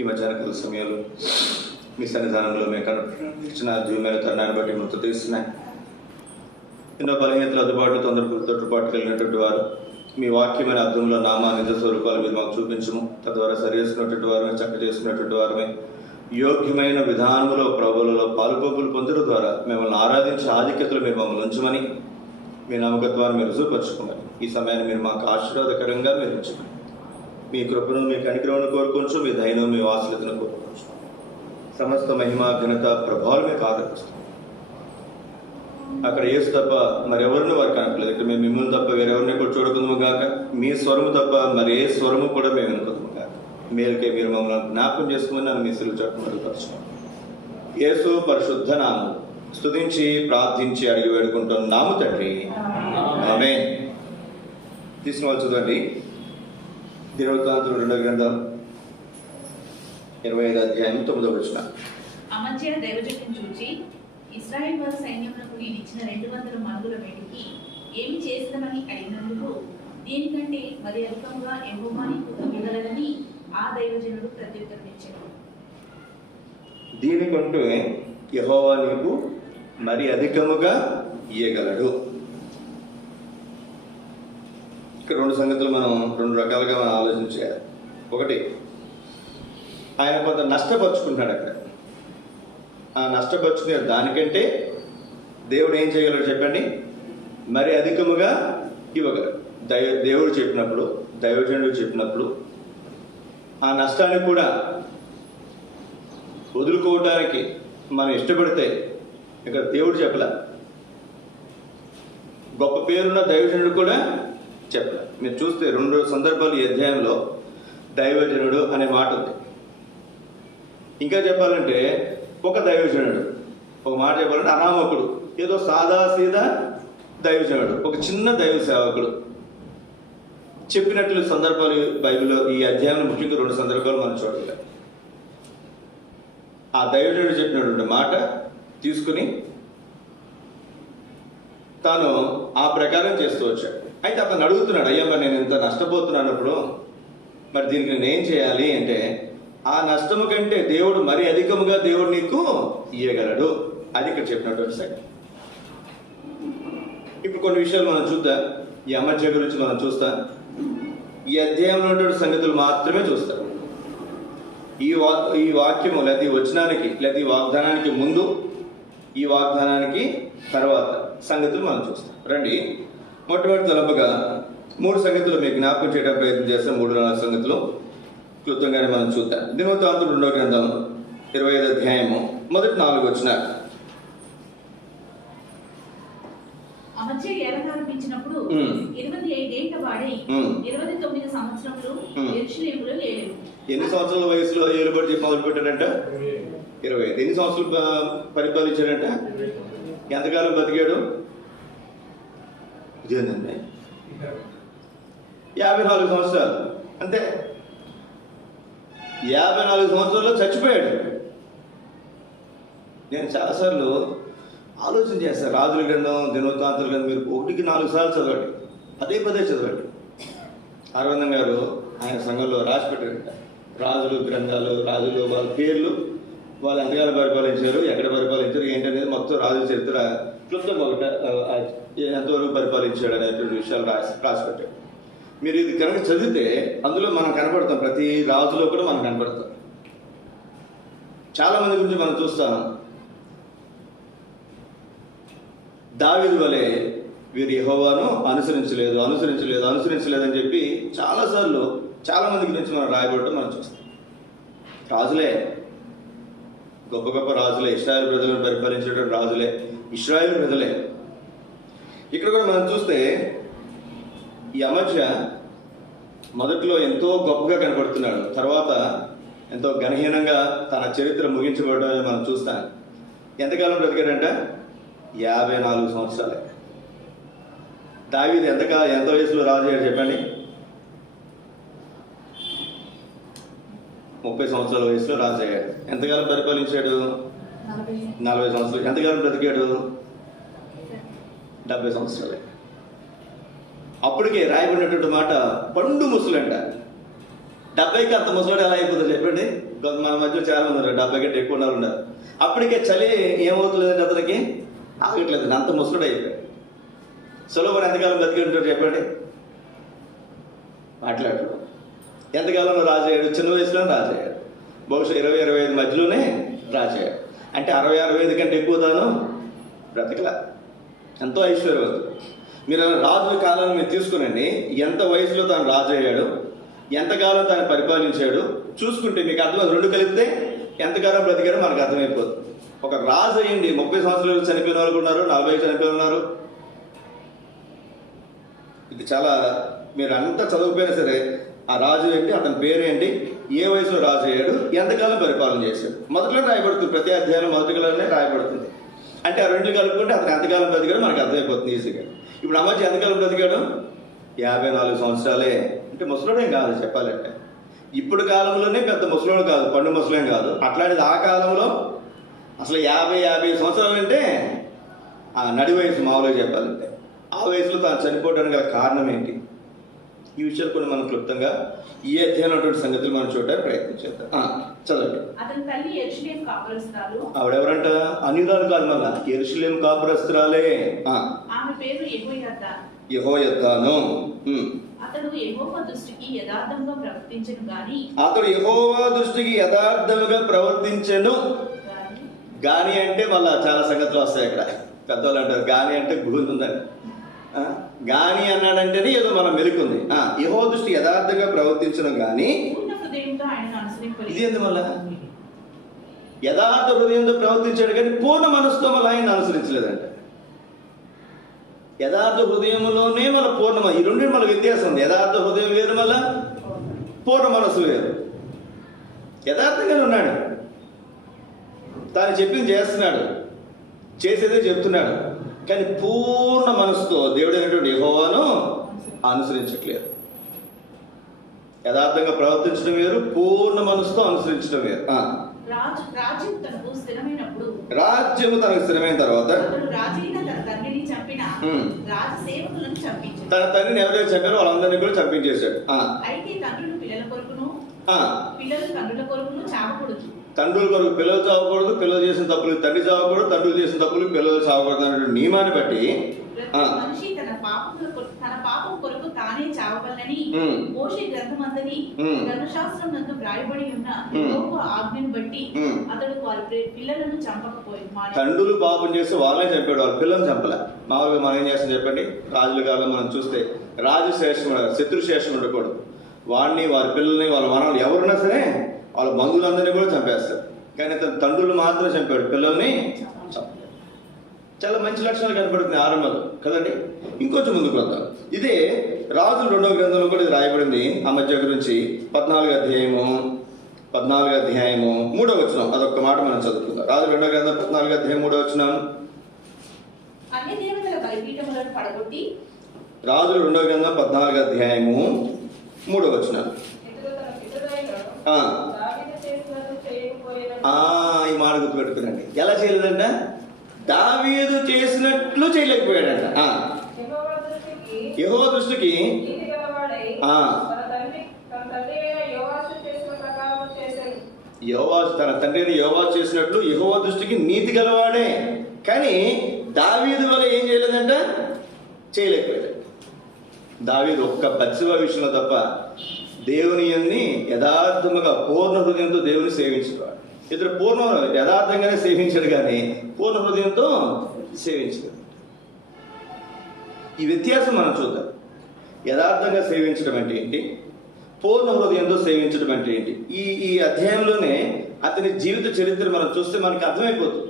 ఈ మధ్యాహ్న సమయంలో మీ సన్నిధానంలో మేము ఇచ్చిన జీవమైన తరుణాన్ని బట్టి మృత తీస్తున్నాయి. ఎన్నో బలహీనతలు అందుబాటు తొట్టుబాటు కలిగినటువంటి వారు మీ వాక్యమైన అర్థంలో నామా నిజ స్వరూపాలు మీరు మాకు చూపించము. తద్వారా సరి చేసుకున్నటువంటి వారమే, చక్క చేసుకున్నటువంటి వారమే, యోగ్యమైన విధానంలో ప్రభువులలో పాలుపోపులు పొందడం ద్వారా మిమ్మల్ని ఆరాధించే ఆధిక్యతలు మీరు మమ్మల్ని ఉంచమని, మీ నమ్మకత్వాన్ని మీరు రుజువుపరచుకోమని, ఈ సమయాన్ని మీరు మాకు ఆశీర్వాదకరంగా మీరు ఉంచమని, మీ కృపను, మీ కనికరమును కోరుకోవచ్చు, మీ దయను, మీ వాత్సల్యతను కోరుకోవచ్చు. సమస్త మహిమ ఘనత ప్రభావాలు మీకు ఆదరిస్తాం. అక్కడ యేసు తప్ప మరెవరిని వారు కనపలేదు. ఇక్కడ మేము మిమ్మల్ని తప్ప వేరెవరిని కూడా చూడకుందాము గాక, మీ స్వరము తప్ప మరి ఏ స్వరము కూడా మేము వినుకుందాము గాక. మేలుకే మీరు మమ్మల్ని జ్ఞాపకం చేసుకుని నన్ను మీ సిలువ చాటును మరుగుపరచుకోండి. యేసు పరిశుద్ధ నామము స్తుతించి ప్రార్థించి అడిగి వేడుకుంటున్నాము తండ్రి, ఆమేన్. తీసుకుని వాళ్ళు చూడండి, దినవృత్తాంతం 2వ గ్రంథం 25వ అధ్యాయం 9వ వచనం. అమజ్య దైవజనుని చూచి, ఇశ్రాయేలు వారి సైన్యమునకు నేను ఇచ్చిన 200 మనుగుల వేటికి ఏమి చేసినమని అడిగినందుకు, దీనికంటే మరి అధికంగా యెహోవా నీకు ఇవ్వగలడని ఆ దైవజనుడు ప్రత్యుత్తరం ఇచ్చాడు. దీనికంటే యెహోవా నీకు మరి అధికముగా ఇయ్యగలడు. ఇక్కడ 2 సంగతులు మనం 2 రకాలుగా మనం ఆలోచించాలి. ఒకటి, ఆయన కొంత నష్టపరుచుకుంటున్నాడు. అక్కడ ఆ నష్టపరుచుకునే దానికంటే దేవుడు ఏం చేయగలడు చెప్పండి? మరి అధికముగా ఇవ్వగలడు. దేవుడు చెప్పినప్పుడు, దైవజనుడు చెప్పినప్పుడు ఆ నష్టాన్ని కూడా వదులుకోవడానికి మనం ఇష్టపడితే, ఇక్కడ దేవుడు చెప్పలే, గొప్ప పేరున్న దైవజనుడు కూడా చెప్పలే. మీరు చూస్తే 2 సందర్భాలు ఈ అధ్యాయంలో దైవజనుడు అనే మాట ఉంది. ఇంకా చెప్పాలంటే ఒక దైవజనుడు, ఒక మాట చెప్పాలంటే అనామకుడు, ఏదో సాదా సీదా దైవజనుడు, ఒక చిన్న దైవ సేవకుడు చెప్పినట్లు సందర్భాలు బైబిల్లో ఈ అధ్యాయంలో ముఖ్యంగా 2 సందర్భాలు మనం చూడలేదు. ఆ దైవజనుడు చెప్పినటువంటి మాట తీసుకుని తాను ఆ ప్రకారం చేస్తూ వచ్చాడు. అయితే అతను అడుగుతున్నాడు, అయ్యా మరి నేను ఇంత నష్టపోతున్నానప్పుడు మరి దీనికి నేను ఏం చేయాలి అంటే, ఆ నష్టము కంటే దేవుడు మరి అధికముగా దేవుడు నీకు ఇయ్యగలడు. అది ఇక్కడ చెప్పినటువంటి సంగతి. ఇప్పుడు కొన్ని విషయాలు మనం చూద్దాం. ఈ అమర్జ గురించి మనం చూస్తాం. ఈ అధ్యాయంలో ఉన్నటువంటి సంగతులు మాత్రమే చూస్తాం. ఈ వాక్యము లేదా ఈ వచనానికి లేదా ఈ వాగ్దానానికి ముందు, ఈ వాగ్దానానికి తర్వాత సంగతులు మనం చూస్తాం. రండి, మొట్టమొదటి తలపుగా 3 సంగతులు మీకు జ్ఞాపకం చేయడానికి ప్రయత్నం చేస్తాం. 3-4 సంగతులు క్లుప్తంగానే మనం చూద్దాం. దినవృత్తాంతం 2వ గ్రంథం 25వ అధ్యాయము మొదటి 4 వచనాలు. అమజ్య ఏలనారంభించినప్పుడు 25 ఏళ్ల వాడై 29 సంవత్సరములు యెరూషలేములో లేడు. ఎన్ని సంవత్సరాల వయసులో ఏలుబడి మొదలు పెట్టాడంట? 25. ఎన్ని సంవత్సరాలు పరిపాలించాడంట? ఎంతకాలం బతికాడు? ఇదేందండి, 54 సంవత్సరాలు అంతే. 54 సంవత్సరాల్లో చచ్చిపోయాడు. నేను చాలాసార్లు ఆలోచన చేస్తాను. రాజుల గ్రంథం, దినవృత్తాంతాల గ్రంథం మీరు 1కి 4 సార్లు చదవండి, పదే చదవండి. అరవిందం గారు ఆయన సంఘంలో రాసి పెట్టారంట, రాజులు గ్రంథాలు, రాజులు వాళ్ళ పేర్లు, వాళ్ళు ఎంతకాలం పరిపాలించారు, ఎక్కడ పరిపాలించారు ఏంటనేది మొత్తం రాజుల చరిత్ర క్లుప్తంగా ఎంతవరకు పరిపాలించాడు అనేటువంటి విషయాలు రాసి పెట్టాడు. మీరు ఇది కనుక చదివితే అందులో మనం కనపడతాం, ప్రతి రాజులో కూడా మనం కనపడతాం. చాలా మంది గురించి మనం చూస్తాం. దావీదు వలె వీరు యెహోవాను అనుసరించలేదు అని చెప్పి చాలాసార్లు చాలా మంది గురించి మనం రాయబడటం మనం చూస్తాం. రాజులే, గొప్ప గొప్ప రాజులే, ఇశ్రాయేలు ప్రజలను పరిపాలించేటువంటి రాజులే, ఇశ్రాయేలు ప్రజలే. ఇక్కడ కూడా మనం చూస్తే ఈ అమజ్య మొదట్లో ఎంతో గొప్పగా కనపడుతున్నాడు, తర్వాత ఎంతో ఘనహీనంగా తన చరిత్ర ముగించబడడం మనం చూస్తాం. ఎంతకాలం బ్రతికాడంట? 54 సంవత్సరాలే. దావీదు ఎంత వయసులో రాజు అయ్యాడు చెప్పండి? 30 సంవత్సరాల వయసులో రాజు అయ్యాడు. ఎంతకాలం పరిపాలించాడు? 40 సంవత్సరాలు. ఎంతకాలం బ్రతికాడు? 70 సంవత్సరాలే. అప్పటికే రాయబడినటువంటి మాట పండు ముసలంట. 70కి అంత ముసలోడు ఎలా అయిపోతుంది చెప్పండి. మన మధ్య చాలా మంది ఉన్నారు 70 కంటే ఎక్కువ ఉన్నారు. అప్పటికే చలి ఏమవుతుందండి అతనికి, ఆగట్లేదు, అంత ముసలుడు అయిపోయాడు. సులభం ఎంతకాలం బతికి ఉంటాడు చెప్పండి, మాట్లాడు. ఎంతకాలంలో రాజయ్యాడు, చిన్న వయసులో రాజయ్యాడు, బహుశా 20-25 మధ్యలోనే రాజయ్యాడు. అంటే 60-65 కంటే ఎక్కువ తాను బ్రతకలా, ఎంతో ఐశ్వర్యవంతుడు. మీరు రాజుల కాలాన్ని మీరు తీసుకునండి, ఎంత వయసులో తాను రాజు అయ్యాడు, ఎంతకాలం తాను పరిపాలించాడు చూసుకుంటే మీకు అర్థం. రెండు కలిపితే ఎంతకాలం బ్రతికాడో మనకు అర్థమైపోతుంది. ఒక రాజు అయ్యండి 30 సంవత్సరాలు చనిపోయిన వాళ్ళు ఉన్నారు, 40 చనిపోయిన ఉన్నారు. ఇది చాలా, మీరు అంతా చదువుపోయినా సరే ఆ రాజు ఏంటి, అతని పేరేంటి, ఏ వయసులో రాజు అయ్యాడు, ఎంతకాలం పరిపాలన చేశాడు మొదట్లో రాయబడుతుంది. ప్రతి అధ్యాయంలో మొదటిలోనే రాయబడుతుంది. అంటే ఆ రెండు కలుపుకుంటే అతను ఎంతకాలం బ్రతికాడో మనకు అర్థమైపోతుంది ఈజీగా. ఇప్పుడు అమ్మాజీ ఎంతకాలం బ్రతికాడు, 54 సంవత్సరాలే. అంటే ముసలోడేం కాదు చెప్పాలంటే, ఇప్పుడు కాలంలోనే పెద్ద ముసలోడు కాదు, పండు ముసలేం కాదు. అట్లాంటిది ఆ కాలంలో అసలు 50 సంవత్సరాలు అంటే ఆ నడి వయసు మామూలుగా చెప్పాలంటే. ఆ వయసులో తాను చనిపోవడానికి గల కారణం ఏంటి, ఈ విషయాలు కొన్ని మనం క్లుప్తంగా ఈ అధ్యయనటువంటి సంగతులు మనం చూడడానికి ప్రయత్నించేద్దాం. చదవండి. అతని తల్లి యెరూషలేము కాపురస్తురాలు. ఆవిడెవరంట, అన్యురాలు కాదు, మళ్ళా యెరూషలేము కాపురస్తురాలే. ఆమె పేరు యెహోయద్దా. యెహోయద్దాను. అతడు యెహోవా దృష్టికి యథార్థంగా ప్రవర్తించెను గాని. అతడు యెహోవా దృష్టికి యథార్థంగా ప్రవర్తించెను గాని అంటే మళ్ళా చాలా సంగతులు వస్తాయి అక్కడ. పెద్దవాళ్ళు అంటారు గాని అంటే భూమి ఉందని. గాని అన్నాడంటేనే ఏదో మనం మెలుకుంది. యెహోవా దృష్టి యథార్థంగా ప్రవర్తించను గాని పూర్ణ హృదయంతో ఆయనను అనుసరింపలేదు. ఇది ఎందు మళ్ళా యథార్థ హృదయంతో ప్రవర్తించాడు కానీ పూర్ణ మనసుతో మళ్ళీ ఆయన అనుసరించలేదంట. యథార్థ హృదయంలోనే మన పూర్ణమ, ఈ రెండు మన వ్యత్యాసం ఉంది. యథార్థ హృదయం వేరు, మళ్ళా పూర్ణ మనసు వేరు. యథార్థంగానే ఉన్నాడు, తాను చెప్పింది చేస్తున్నాడు, చేసేదే చెప్తున్నాడు, కానీ పూర్ణ మనసుతో దేవుడైనటువంటి యెహోవాను అనుసరించట్లేదు. యథార్థంగా ప్రవర్తించడం వేరు, పూర్ణ మనసుతో అనుసరించడం వేరు. రాజ్యం తనకు స్థిరమైనప్పుడు, రాజ్యము తనకు స్థిరమైన తర్వాత తన తండ్రిని చంపిన రాజసేవకులను చంపించాడు. తన తండ్రిని ఎవరైతే చంపారో వాళ్ళందరినీ కూడా చంపించేశాడు. అయితే తండ్రులు పిల్లల కొరకును, పిల్లలు తండ్రుల కొరకును చావకూడదు. తండ్రుల కొరకు పిల్లలు చావకూడదు, పిల్లలు చేసిన తప్పులు తండ్రి చావకూడదు, తండ్రులు చేసిన తప్పులు పిల్లలు చావకూడదు అనే నియమాన్ని బట్టి మనిషి తన పాపం కొరకు తానే చావవలనని మోషే గ్రంథమంతని ధర్మశాస్త్రం నందు వ్రాయబడి ఉన్న యెహోవా ఆజ్ఞను బట్టి అతడు వారి పిల్లలను చంపకపోయింది. తండ్రులు పాపం చేస్తే వాళ్ళే చంపాడు, వాళ్ళ పిల్లల్ని చంపలే. మామూలుగా మనం ఏం చేస్తాం చెప్పండి, రాజుల కాలం మనం చూస్తే రాజు శేషం, శత్రు శేషం ఉండకూడదు. వాడిని, వారి పిల్లల్ని, వాళ్ళ మనల్ని ఎవరున్నా సరే వాళ్ళ బంధువులందరినీ కూడా చంపేస్తారు. కానీ తండ్రులు మాత్రం చంపాడు, పిల్లల్ని చంపాడు. చాలా మంచి లక్షణాలు కనపడుతుంది ఆరంభంలో కదండి. ఇంకొంచెం ముందుకు వద్దాం. ఇదే రాజుల 2వ గ్రంథంలో కూడా ఇది రాయబడింది. ఆ మధ్య గురించి 14వ అధ్యాయము 3వ వచనం, అదొక్క మాట మనం చదువుకుందాం. రాజుల 2వ గ్రంథం 14వ అధ్యాయం 3వ వచనం. అన్ని దేవతల బలిపీఠములను పడగొట్టి, రాజుల 2వ గ్రంథం 14వ అధ్యాయము 3వ వచనం. ఈ మాట గుర్తుపెట్టుకునండి. ఎలా చేయలేదంట, దావీదు చేసినట్లు చేయలేకపోయాడంట. యెహోవా దృష్టికి తన తండ్రిని యోవాషు చేసినట్లు యెహోవా దృష్టికి నీతి గలవాడే, కానీ దావీదు వల్ల ఏం చేయలేదంట, చేయలేకపోయాడు. దావీదు ఒక్క బత్షెబ విషయంలో తప్ప దేవుని యథార్థముగా పూర్ణ హృదయంతో దేవుని సేవించేవాడు. ఇతడు పూర్ణ యథార్థంగానే సేవించాడు కానీ పూర్ణ హృదయంతో సేవించలేదు. ఈ వ్యత్యాసం మనం చూద్దాం. యథార్థంగా సేవించడం అంటే ఏంటి, పూర్ణ హృదయంతో సేవించడం అంటే ఏంటి. ఈ అధ్యాయంలోనే అతని జీవిత చరిత్ర మనం చూస్తే మనకి అర్థమైపోతుంది.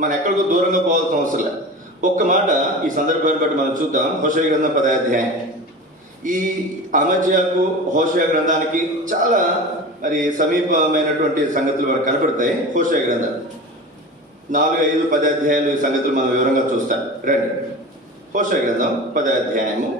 మనం ఎక్కడికో దూరంగా పోవాల్సిన అవసరం లేదు. ఒక్క మాట ఈ సందర్భాన్ని బట్టి మనం చూద్దాం. హోషేయ గ్రంథం 10వ అధ్యాయం. ఈ అమజ్యాకు హోషేయ గ్రంథానికి చాలా మరి సమీపమైనటువంటి సంగతులు మనకు కనపడతాయి. హోషేయ గ్రంథం 4, 5, 10 అధ్యాయాలు ఈ సంగతులు మనం వివరంగా చూస్తాం. రండి, హోషేయ గ్రంథం 10వ అధ్యాయము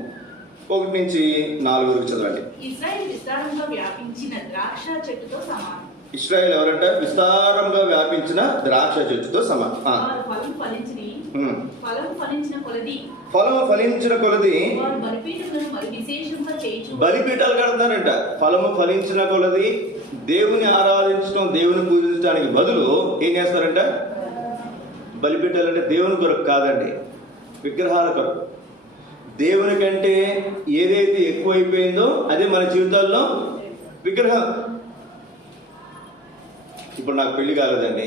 1 నుంచి 4 వరకు చదవండి. ఇశ్రాయేలు విస్తారంగా వ్యాపించిన ద్రాక్ష చెట్టుతో సమానం. ఇశ్రాయేల్ ఎవరంటే విస్తారంగా వ్యాపించిన ద్రాక్ష చెట్టుతో సమానం. వారు ఫలం ఫలించిన కొలది ఫలం ఫలించిన కొలది వారు బలిపీఠములను మరి విశేషంగా చేయుచు బలిపీఠాలు కడతారంట. ఫలము ఫలించిన కొలది దేవుని ఆరాధించడం, దేవుని పూజించడానికి బదులు ఏం చేస్తారంట? బలిపీఠాలు అంటే దేవుని కొరకు కాదండి, విగ్రహాల కొరకు. దేవుని కంటే ఏదైతే ఎక్కువైపోయిందో అదే మన జీవితాల్లో విగ్రహం. ఇప్పుడు నాకు పెళ్లి కాలేదండి,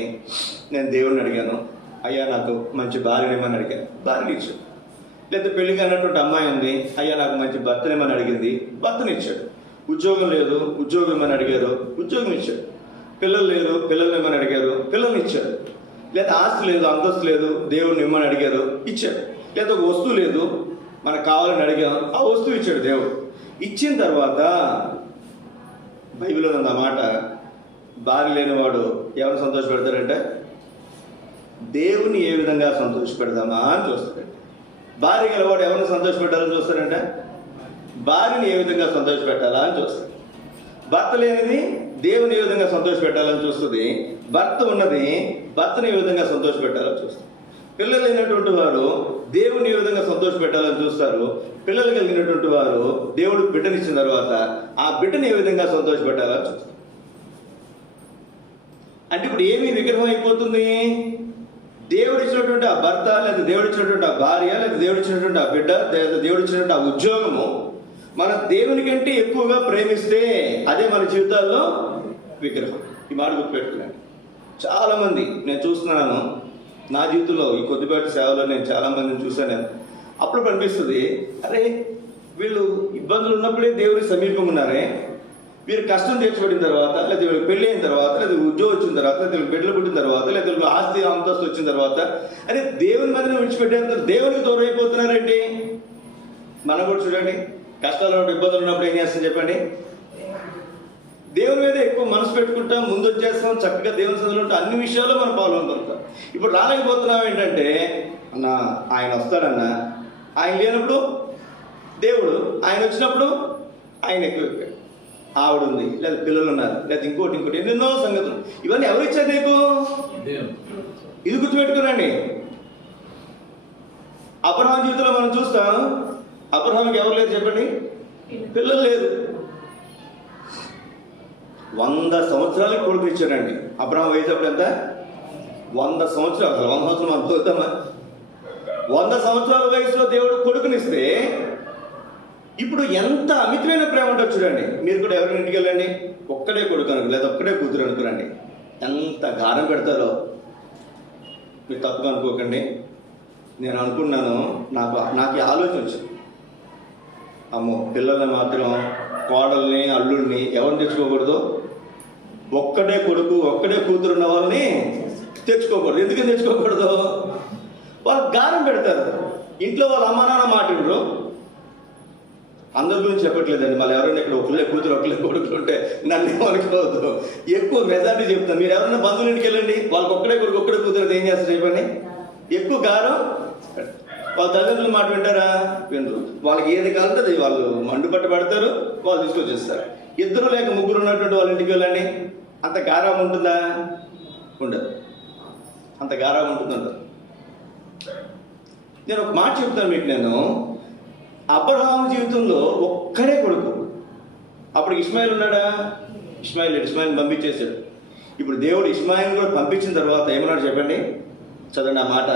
నేను దేవుడిని అడిగాను, అయ్యా నాకు మంచి భార్యనేమని అడిగాను, భార్యని ఇచ్చాడు. లేదా పెళ్లి కానటువంటి అమ్మాయి ఉంది, అయ్యా నాకు మంచి భర్తనేమని అడిగింది, భర్తని ఇచ్చాడు. ఉద్యోగం లేదు, ఉద్యోగం ఏమని అడిగారు, ఉద్యోగం ఇచ్చాడు. పిల్లలు లేరు, పిల్లలు ఏమని అడిగారు, పిల్లల్ని ఇచ్చాడు. లేదా ఆస్తి లేదు, అంతస్తు లేదు, దేవుడిని ఇమ్మని అడిగారు, ఇచ్చాడు. లేదా ఒక వస్తువు లేదు, మనకు కావాలని అడిగాం, ఆ వస్తువు ఇచ్చాడు దేవుడు. ఇచ్చిన తర్వాత బైబిల్లో ఉంది ఆ మాట, భార్య లేనివాడు ఎవరిని సంతోషపెడతాడంటే దేవుని ఏ విధంగా సంతోషపెడదామా అని చూస్తాడంటే. భార్య గలవాడు ఎవరిని సంతోషపెట్టాలని చూస్తాడంటే భార్యని ఏ విధంగా సంతోషపెట్టాలా అని చూస్తాడు. భర్త లేనిది దేవుని ఏ విధంగా సంతోషపెట్టాలని చూస్తుంది. భర్త ఉన్నది భర్తని ఏ విధంగా సంతోషపెట్టాలని చూస్తుంది. పిల్లలు లేనటువంటి వారు దేవుని ఏ విధంగా సంతోషపెట్టాలని చూస్తారు. పిల్లలు కలిగినటువంటి వారు దేవుడు బిడ్డనిచ్చిన తర్వాత ఆ బిడ్డని ఏ విధంగా సంతోషపెట్టాలని చూస్తారు. అంటే ఇప్పుడు ఏమి విగ్రహం అయిపోతుంది? దేవుడు ఇచ్చినటువంటి ఆ భర్త, లేదా దేవుడు ఇచ్చినటువంటి ఆ భార్య, లేదా దేవుడు ఇచ్చినటువంటి ఆ బిడ్డ, లేదా దేవుడు ఇచ్చినటువంటి ఆ ఉద్యోగము మన దేవుని కంటే ఎక్కువగా ప్రేమిస్తే అదే మన జీవితాల్లో విగ్రహం. ఈ మాట గుర్తుపెట్టుకున్నాను. చాలామంది నేను చూస్తున్నాను నా జీవితంలో, ఈ కొద్దిపాటి సేవలో నేను చాలామందిని చూశాను. అప్పుడు అనిపిస్తుంది, అరే వీళ్ళు ఇబ్బందులు ఉన్నప్పుడే దేవుడికి సమీపం ఉన్నారే, వీరు కష్టం తెచ్చిపెట్టిన తర్వాత, లేదా వీళ్ళకి పెళ్ళి అయిన తర్వాత, లేదా ఉద్యోగం వచ్చిన తర్వాత, లేదా వీళ్ళు బిడ్డలు పుట్టిన తర్వాత, లేదా వీళ్ళకి ఆస్తి అంతస్తు వచ్చిన తర్వాత, అరే దేవుని మీదనే విడిచిపెట్టేందుకు దేవునికి దూరం అయిపోతున్నారండి. మనం కూడా చూడండి, కష్టాలు ఉన్నప్పుడు, ఇబ్బందులు ఉన్నప్పుడు ఏం చేస్తాం చెప్పండి? దేవుని మీద ఎక్కువ మనసు పెట్టుకుంటాం, ముందు వచ్చేస్తాం, చక్కగా దేవుని సన్నిధిలో ఉంటే అన్ని విషయాల్లో మనం పాల్గొంటాం. ఇప్పుడు రాలేకపోతున్నాం ఏంటంటే, అన్న ఆయన వస్తాడన్న, ఆయన లేనప్పుడు దేవుడు, ఆయన వచ్చినప్పుడు ఆయన ఎక్కువ, ఆవిడ ఉంది, లేదా పిల్లలు ఉన్నారు, లేదా ఇంకోటి ఎన్నెన్నో సంగతులు. ఇవన్నీ ఎవరు ఇచ్చారు నీకు? ఇది గుర్తుపెట్టుకునండి. అబ్రహాం జీవితంలో మనం చూస్తాం, అబ్రహాంకి ఎవరు లేదు చెప్పండి? పిల్లలు లేదు. 100 సంవత్సరాలకు కొడుకు ఇచ్చాడండి. అబ్రహాం వయసు అప్పుడు ఎంత? 100 సంవత్సరాలు. అసలు 100 సంవత్సరం అనుకోతామా? 100 సంవత్సరాల వయసులో దేవుడు కొడుకునిస్తే ఇప్పుడు ఎంత అమితమైన ప్రేమ ఉంటుంది చూడండి. మీరు కూడా ఎవరి ఇంటికి వెళ్ళండి, ఒక్కడే కొడుకు అనుకో, లేదా ఒక్కడే కూతురు అనుకోరండి, ఎంత గారం పెడతారో. మీరు తప్పుగా అనుకోకండి. నేను అనుకున్నాను, నాకు ఈ ఆలోచన వచ్చింది, అమ్మో పిల్లల్ని మాత్రం, కోడల్ని, అల్లుల్ని ఎవరిని తెచ్చుకోకూడదు? ఒక్కడే కొడుకు, ఒక్కడే కూతురు ఉన్న వాళ్ళని తెచ్చుకోకూడదు. ఎందుకని తెచ్చుకోకూడదు? వాళ్ళు గారం పెడతారు. ఇంట్లో వాళ్ళ అమ్మ నాన్న మాట్లాడరు. అందరి గురించి చెప్పట్లేదండి, మళ్ళీ ఎవరైనా ఇక్కడ ఒకళ్ళే కూతురు, ఒకళ్ళే కొడుకులు ఉంటే నన్ను ఏమనుకోవద్దు. ఎక్కువ మెజారిటీ చెప్తాను. మీరు ఎవరైనా బంధువుల ఇంటికి వెళ్ళండి, వాళ్ళకి ఒక్కడే కొడుకు, ఒక్కడే కూతురు, ఏం చేస్తారు చెప్పండి? ఎక్కువ గారం. వాళ్ళ తల్లిదండ్రులు మాట వింటారా? వినరు. వాళ్ళకి ఏది కలుగుతుంది వాళ్ళు మండుపట్టు పడతారు, వాళ్ళు తీసుకొచ్చేస్తారు. 2 లేక 3 ఉన్నటువంటి వాళ్ళ ఇంటికి వెళ్ళండి, అంత గారం ఉంటుందా? ఉండదు. అంత గారం ఉంటుందంట. నేను ఒక మాట చెప్తాను మీకు. నేను అబ్రహాము జీవితంలో ఒక్కడే కొడుకు. అప్పుడు ఇస్మాయిల్ ఉన్నాడా? ఇస్మాయిల్ పంపించేశాడు. ఇప్పుడు దేవుడు ఇస్మాయిల్ కూడా పంపించిన తర్వాత ఏమన్నాడు చెప్పండి? చదవండి ఆ మాట.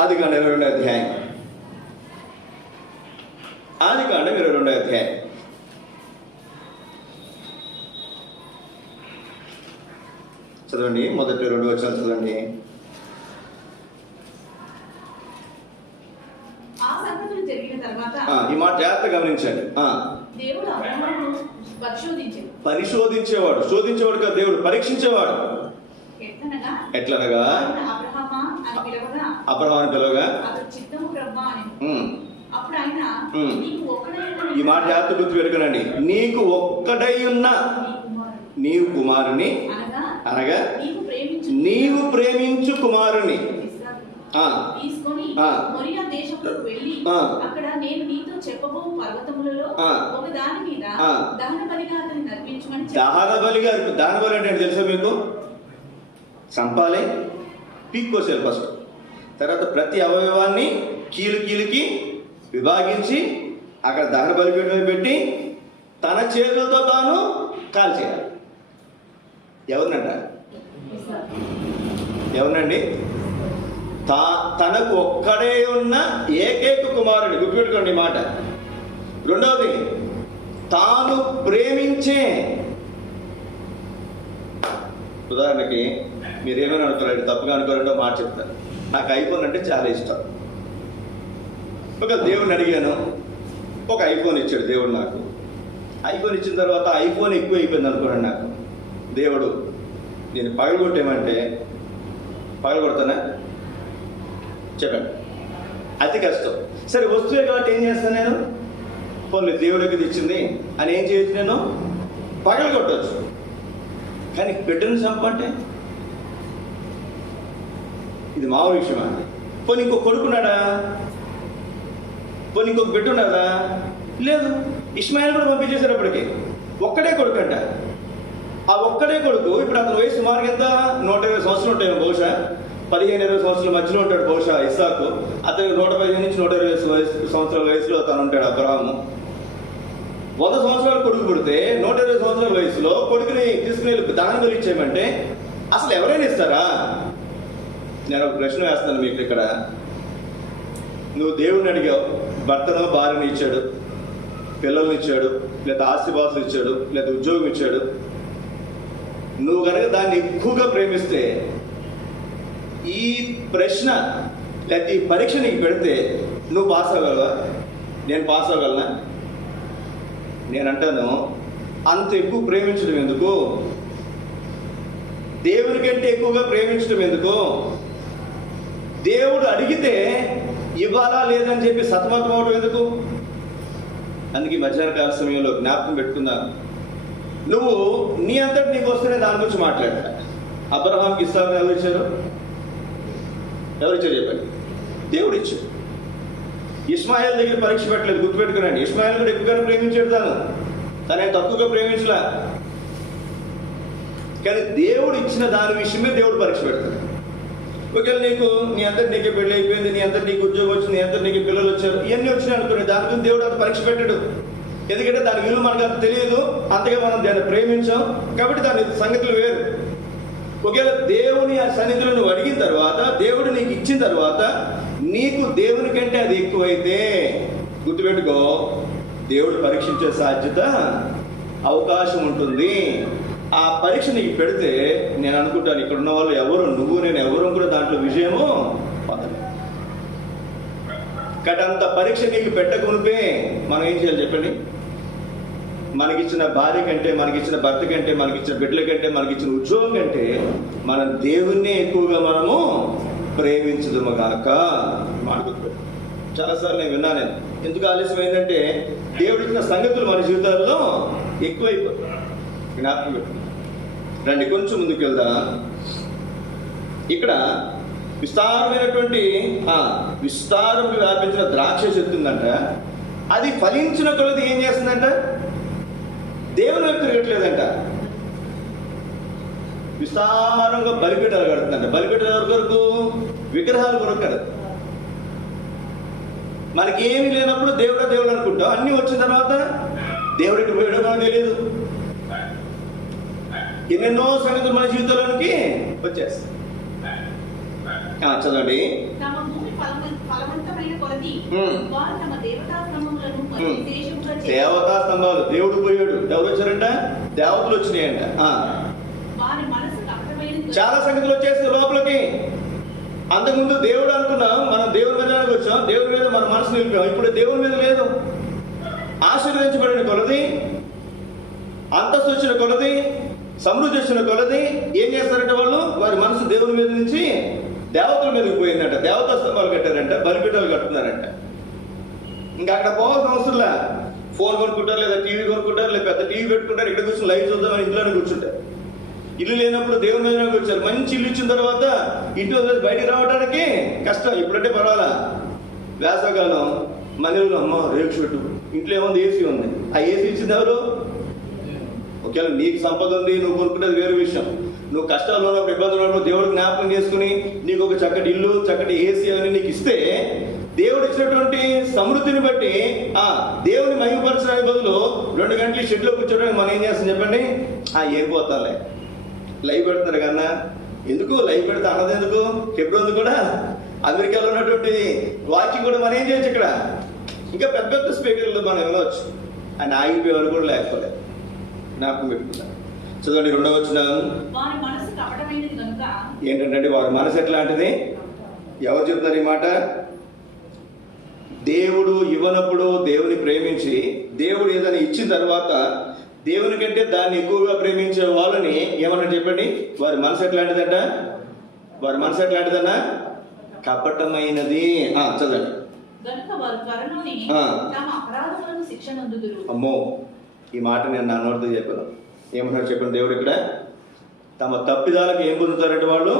ఆదికాండం 22వ అధ్యాయం. ఆదికాండం 22వ అధ్యాయం. చదవండి, మొదటి 2 వచనాలు చదవండి. ఈ మాట జాగ్రత్త గమనించండి. దేవుడు అబ్రహామును పరిశోధించేవాడు, శోధించేవాడు కాదు, దేవుడు పరీక్షించేవాడు. ఎట్లనగా అబ్రహామును పిలవగా ఈ మాట జాగ్రత్త గుర్తు పెట్టుకునండి. నీకు ఒక్కడై ఉన్న నీవు కుమారుని, అనగా నీవు ప్రేమించు కుమారుని తీసుకొని మొరియా దేశంలోకి వెళ్ళి అక్కడ నేను నీతో చెప్పబో పర్వతములలో ఒక దాని మీద దహన బలిగా అతన్ని నడిపించమని దహన బలి అంటే తెలుసా మీకు? చంపాలి, పీక్కోసేయాలి ఫస్ట్. తర్వాత ప్రతి అవయవాన్ని కీలుకి విభాగించి అక్కడ దహన బలిపీఠం మీద పెట్టి తన చేతులతో తాను కాల్చేయాలి. ఎవరినండి? తనకు ఒక్కడే ఉన్న ఏకైక కుమారుడు. గుర్తుపెట్టుకోండి మాట. రెండవది, తాను ప్రేమించే. ఉదాహరణకి మీరేమైనా అనుకోరండి, తప్పుగా అనుకోరంటే మాట చెప్తాను. నాకు ఐఫోన్ అంటే చాలా ఇష్టం. ఒక దేవుడిని అడిగాను, ఒక ఐఫోన్ ఇచ్చాడు దేవుడు నాకు. ఐఫోన్ ఇచ్చిన తర్వాత ఐఫోన్ ఎక్కువ అయిపోయింది అనుకోండి నాకు. దేవుడు నేను పగలగొట్టేమంటే పగలగొడతానా? చెప్పండి. అతి కష్టం. సరే, వస్తువే కాబట్టి ఏం చేస్తాను నేను? పోనీ దేవుడికి ఇచ్చింది అని ఏం చేయొచ్చు? నేను పగలగొట్టవచ్చు. కానీ బిడ్డను చంపంటే ఇది మామూలు విషయం అండి. పోనీ ఇంకో కొడుకున్నాడా? పోనీ ఇంకొక బిడ్డ ఉన్నదా? లేదు. ఇష్మాయిల్ కూడా పంపించేశారు. అప్పటికి ఒక్కడే కొడుకు అంట. ఆ ఒక్కడే కొడుకు ఇప్పుడు అతని వయసు సుమారు ఎంత? 120 సంవత్సరాలు ఉంటాయి బహుశా. 15-20 సంవత్సరాల మధ్యలో ఉంటాడు బహుశా ఇస్సాకు. అతనికి 115 నుంచి 120 సంవత్సరాల వయసులో తను ఉంటాడు అబ్రహాము. 100 సంవత్సరాల కొడుకు పుడితే 120 సంవత్సరాల వయసులో కొడుకుని తీసుకుని దానం కలిగించేయమంటే అసలు ఎవరైనా ఇస్తారా? నేను ఒక ప్రశ్న వేస్తాను మీకు ఇక్కడ. నువ్వు దేవుడిని అడిగావు, భర్తను భార్యను ఇచ్చాడు, పిల్లల్ని ఇచ్చాడు, లేదా ఆస్తిపాస్తులు ఇచ్చాడు, లేదా ఉద్యోగం ఇచ్చాడు. నువ్వు కనుక దాన్ని ఎక్కువగా ప్రేమిస్తే ఈ ప్రశ్న లేదా ఈ పరీక్ష నీకు పెడితే నువ్వు పాస్ అవ్వగలవా? నేను పాస్ అవ్వగలనా? నేను అంటాను, అంత ఎక్కువ ప్రేమించడం ఎందుకు? దేవుని కంటే ఎక్కువగా ప్రేమించడం ఎందుకు? దేవుడు అడిగితే ఇవ్వాలా లేదని చెప్పి సతమతం అవడం ఎందుకు? అందుకే మధ్యాహ్న కాల సమయంలో జ్ఞాపకం పెట్టుకుందాం. నువ్వు నీ అంతటి నీకు వస్తేనే దాని గురించి మాట్లాడతా. అబ్రహాంకి ఇస్తామని ఎవరు ఇచ్చారు? చెప్పండి. దేవుడు ఇచ్చాడు. ఇష్మాయిల్ దగ్గర పరీక్ష పెట్టలేదు. గుర్తుపెట్టుకునండి, ఇష్మాయిల్ కూడా ఎక్కువగానే ప్రేమించాడు. తనే తక్కువగా ప్రేమించలా. కానీ దేవుడు ఇచ్చిన దాని విషయమే దేవుడు పరీక్ష పెడతాడు. ఒకవేళ నీ అంతటి నీకే పెళ్ళి అయిపోయింది, నీ అంతటి నీకు ఉద్యోగం వచ్చింది, నీ అంతటి నీకు పిల్లలు వచ్చారు, ఇవన్నీ వచ్చినాయి అనుకునే దాని గురించి దేవుడు అంత పరీక్ష పెట్టాడు. ఎందుకంటే దాని విలువ మనకు అంత తెలియదు, అంతగా మనం దాన్ని ప్రేమించాం కాబట్టి దాని సంగతులు వేరు. ఒకవేళ దేవుని ఆ సన్నిధిలో నువ్వు అడిగిన తర్వాత, దేవుడు నీకు ఇచ్చిన తర్వాత నీకు దేవుని కంటే అది ఎక్కువైతే గుర్తుపెట్టుకో, దేవుడు పరీక్షించే సాధ్యత అవకాశం ఉంటుంది. ఆ పరీక్ష నీకు పెడితే నేను అనుకుంటాను, ఇక్కడ ఉన్న వాళ్ళు ఎవరు, నువ్వు నేను ఎవరు కూడా దాంట్లో విజయము పొందలేదు. అంత పరీక్ష నీకు పెట్టకునిపే మనం ఏం చేయాలి చెప్పండి? మనకిచ్చిన భార్య కంటే, మనకిచ్చిన భర్త కంటే, మనకిచ్చిన బిడ్డల కంటే, మనకిచ్చిన ఉద్యోగం కంటే మన దేవుణ్ణి ఎక్కువగా మనము ప్రేమించదుము గాక. మాట్లాడుతుంది చాలాసార్లు నేను విన్నా. నేను ఎందుకు ఆలస్యం ఏంటంటే దేవుడిచ్చిన సంగతులు మన జీవితాల్లో ఎక్కువైపోతాయి. జ్ఞాపకం పెట్టు. రండి కొంచెం ముందుకు వెళ్దాం. ఇక్కడ విస్తారమైనటువంటి విస్తారం వ్యాపించిన ద్రాక్ష చెప్తుందంట. అది ఫలించిన కొలది ఏం చేస్తుందంట? దేవుని వైపు తిరగట్లేదంట. విస్తారంగా బలిపీఠాలు కడుతుందంట. బలిపీఠాలు ఎవరి కొరకు? విగ్రహాల కొరకు కడదు. మనకి ఏమీ లేనప్పుడు దేవుడు అనుకుంటాం. అన్నీ వచ్చిన తర్వాత దేవుడికి పోయడం మనకు తెలియదు. ఎన్నెన్నో సంగతులు మన జీవితంలోనికి వచ్చేస్తాయి. చదవండి. దేవతా స్తంభాలు, దేవుడు పోయాడు, ఎవరు వచ్చారంట? దేవతలు వచ్చినాయంట. చాలా సంగతులు వచ్చేస్తాయి లోపలికి. అంతకుముందు దేవుడు అనుకున్నాం, మనం దేవుని మీదకి వచ్చాం, దేవుని మీద మన మనసు నిలిపాం. ఇప్పుడు దేవుని మీద లేదు. ఆశీర్వదించబడిన కొలది, అంతస్తు వచ్చిన కొలది, సమృద్ధి వచ్చిన కొలది ఏం చేస్తారంటే వాళ్ళు వారి మనసు దేవుని మీద నుంచి దేవతల మీదకి పోయిందంట. దేవతా స్తంభాలు కట్టారంట, బలిపీఠాలు కట్టున్నారంట. ఇంకా అక్కడ పోవాల్సిన అవసరంలా. ఫోన్ కొనుక్కుంటారు, లేదా టీవీ కొనుక్కుంటారు, లేదా పెద్ద టీవీ పెట్టుకుంటారు, ఇక్కడ కూర్చొని లైవ్ చూద్దామని ఇంట్లోనే కూర్చుంటారు. ఇల్లు లేనప్పుడు దేవుని మీద కూర్చోరు. మంచి ఇల్లు ఇచ్చిన తర్వాత ఇంటి బయటికి రావడానికి కష్టం. ఇప్పుడంటే పర్వాలా. వేసవకాలం మందిరంలో అమ్మ రేకు చెట్టు, ఇంట్లో ఏముంది? ఏసీ ఉంది. ఆ ఏసీ ఇచ్చింది ఎవరు? ఒకవేళ నీకు సంపద ఉంది, నువ్వు కొనుక్కునేది వేరే విషయం. నువ్వు కష్టాల్లో ఉన్నప్పుడు, ఇబ్బందులు ఉన్నప్పుడు దేవుడు జ్ఞాపకం చేసుకుని నీకు ఒక చక్కటి ఇల్లు, చక్కటి ఏసీ అని నీకు ఇస్తే, దేవుడు ఇచ్చినటువంటి సమృద్ధిని బట్టి దేవుని మహిమపరచడానికి బదులు 2 గంటలు షెడ్లో కూర్చోడానికి మనం ఏం చేస్తాం చెప్పండి? ఏం పోతాలే, లైవ్ పెడతారు కన్నా, ఎందుకు లైవ్ పెడితే అన్నది ఎందుకు? హెబ్రోన్ కూడా అమెరికాలో ఉన్నటువంటి వాకింగ్ కూడా మనం ఏం చేయొచ్చు ఇక్కడ. ఇంకా పెద్ద పెద్ద స్పీకర్లు మనం వెళ్ళవచ్చు. ఆయన ఆగిపోయేవారు కూడా లేకపోలేదు. జ్ఞాపకం పెట్టుకున్నారు. చదవండి 2వ వచనం. వారి మనసు కపటమైనది కనుక. ఏంటంటే వారి మనసు ఎట్లాంటిది? ఎవరు చెప్తున్నారు ఈ మాట? దేవుడు ఇవ్వనప్పుడు దేవుని ప్రేమించి, దేవుడు ఏదైనా ఇచ్చిన తర్వాత దేవుని కంటే దాన్ని ఎక్కువగా ప్రేమించే వాళ్ళని ఏమన్నా చెప్పండి? వారి మనసు ఎట్లాంటిదంట? వారి మనసు ఎట్లాంటిదన్నా? కపటమైనది. చదవండి. గనుక వారు త్వరలోనే తమ అపరాధములకు శిక్ష నొందుదురు. అమ్మో, ఈ మాట నేను నా నోటితో చెప్పాను. ఏమన్నారు చెప్పండి? దేవుడు ఇక్కడ తమ తప్పిదాలకు ఏం పొందుతారంటే వాళ్ళు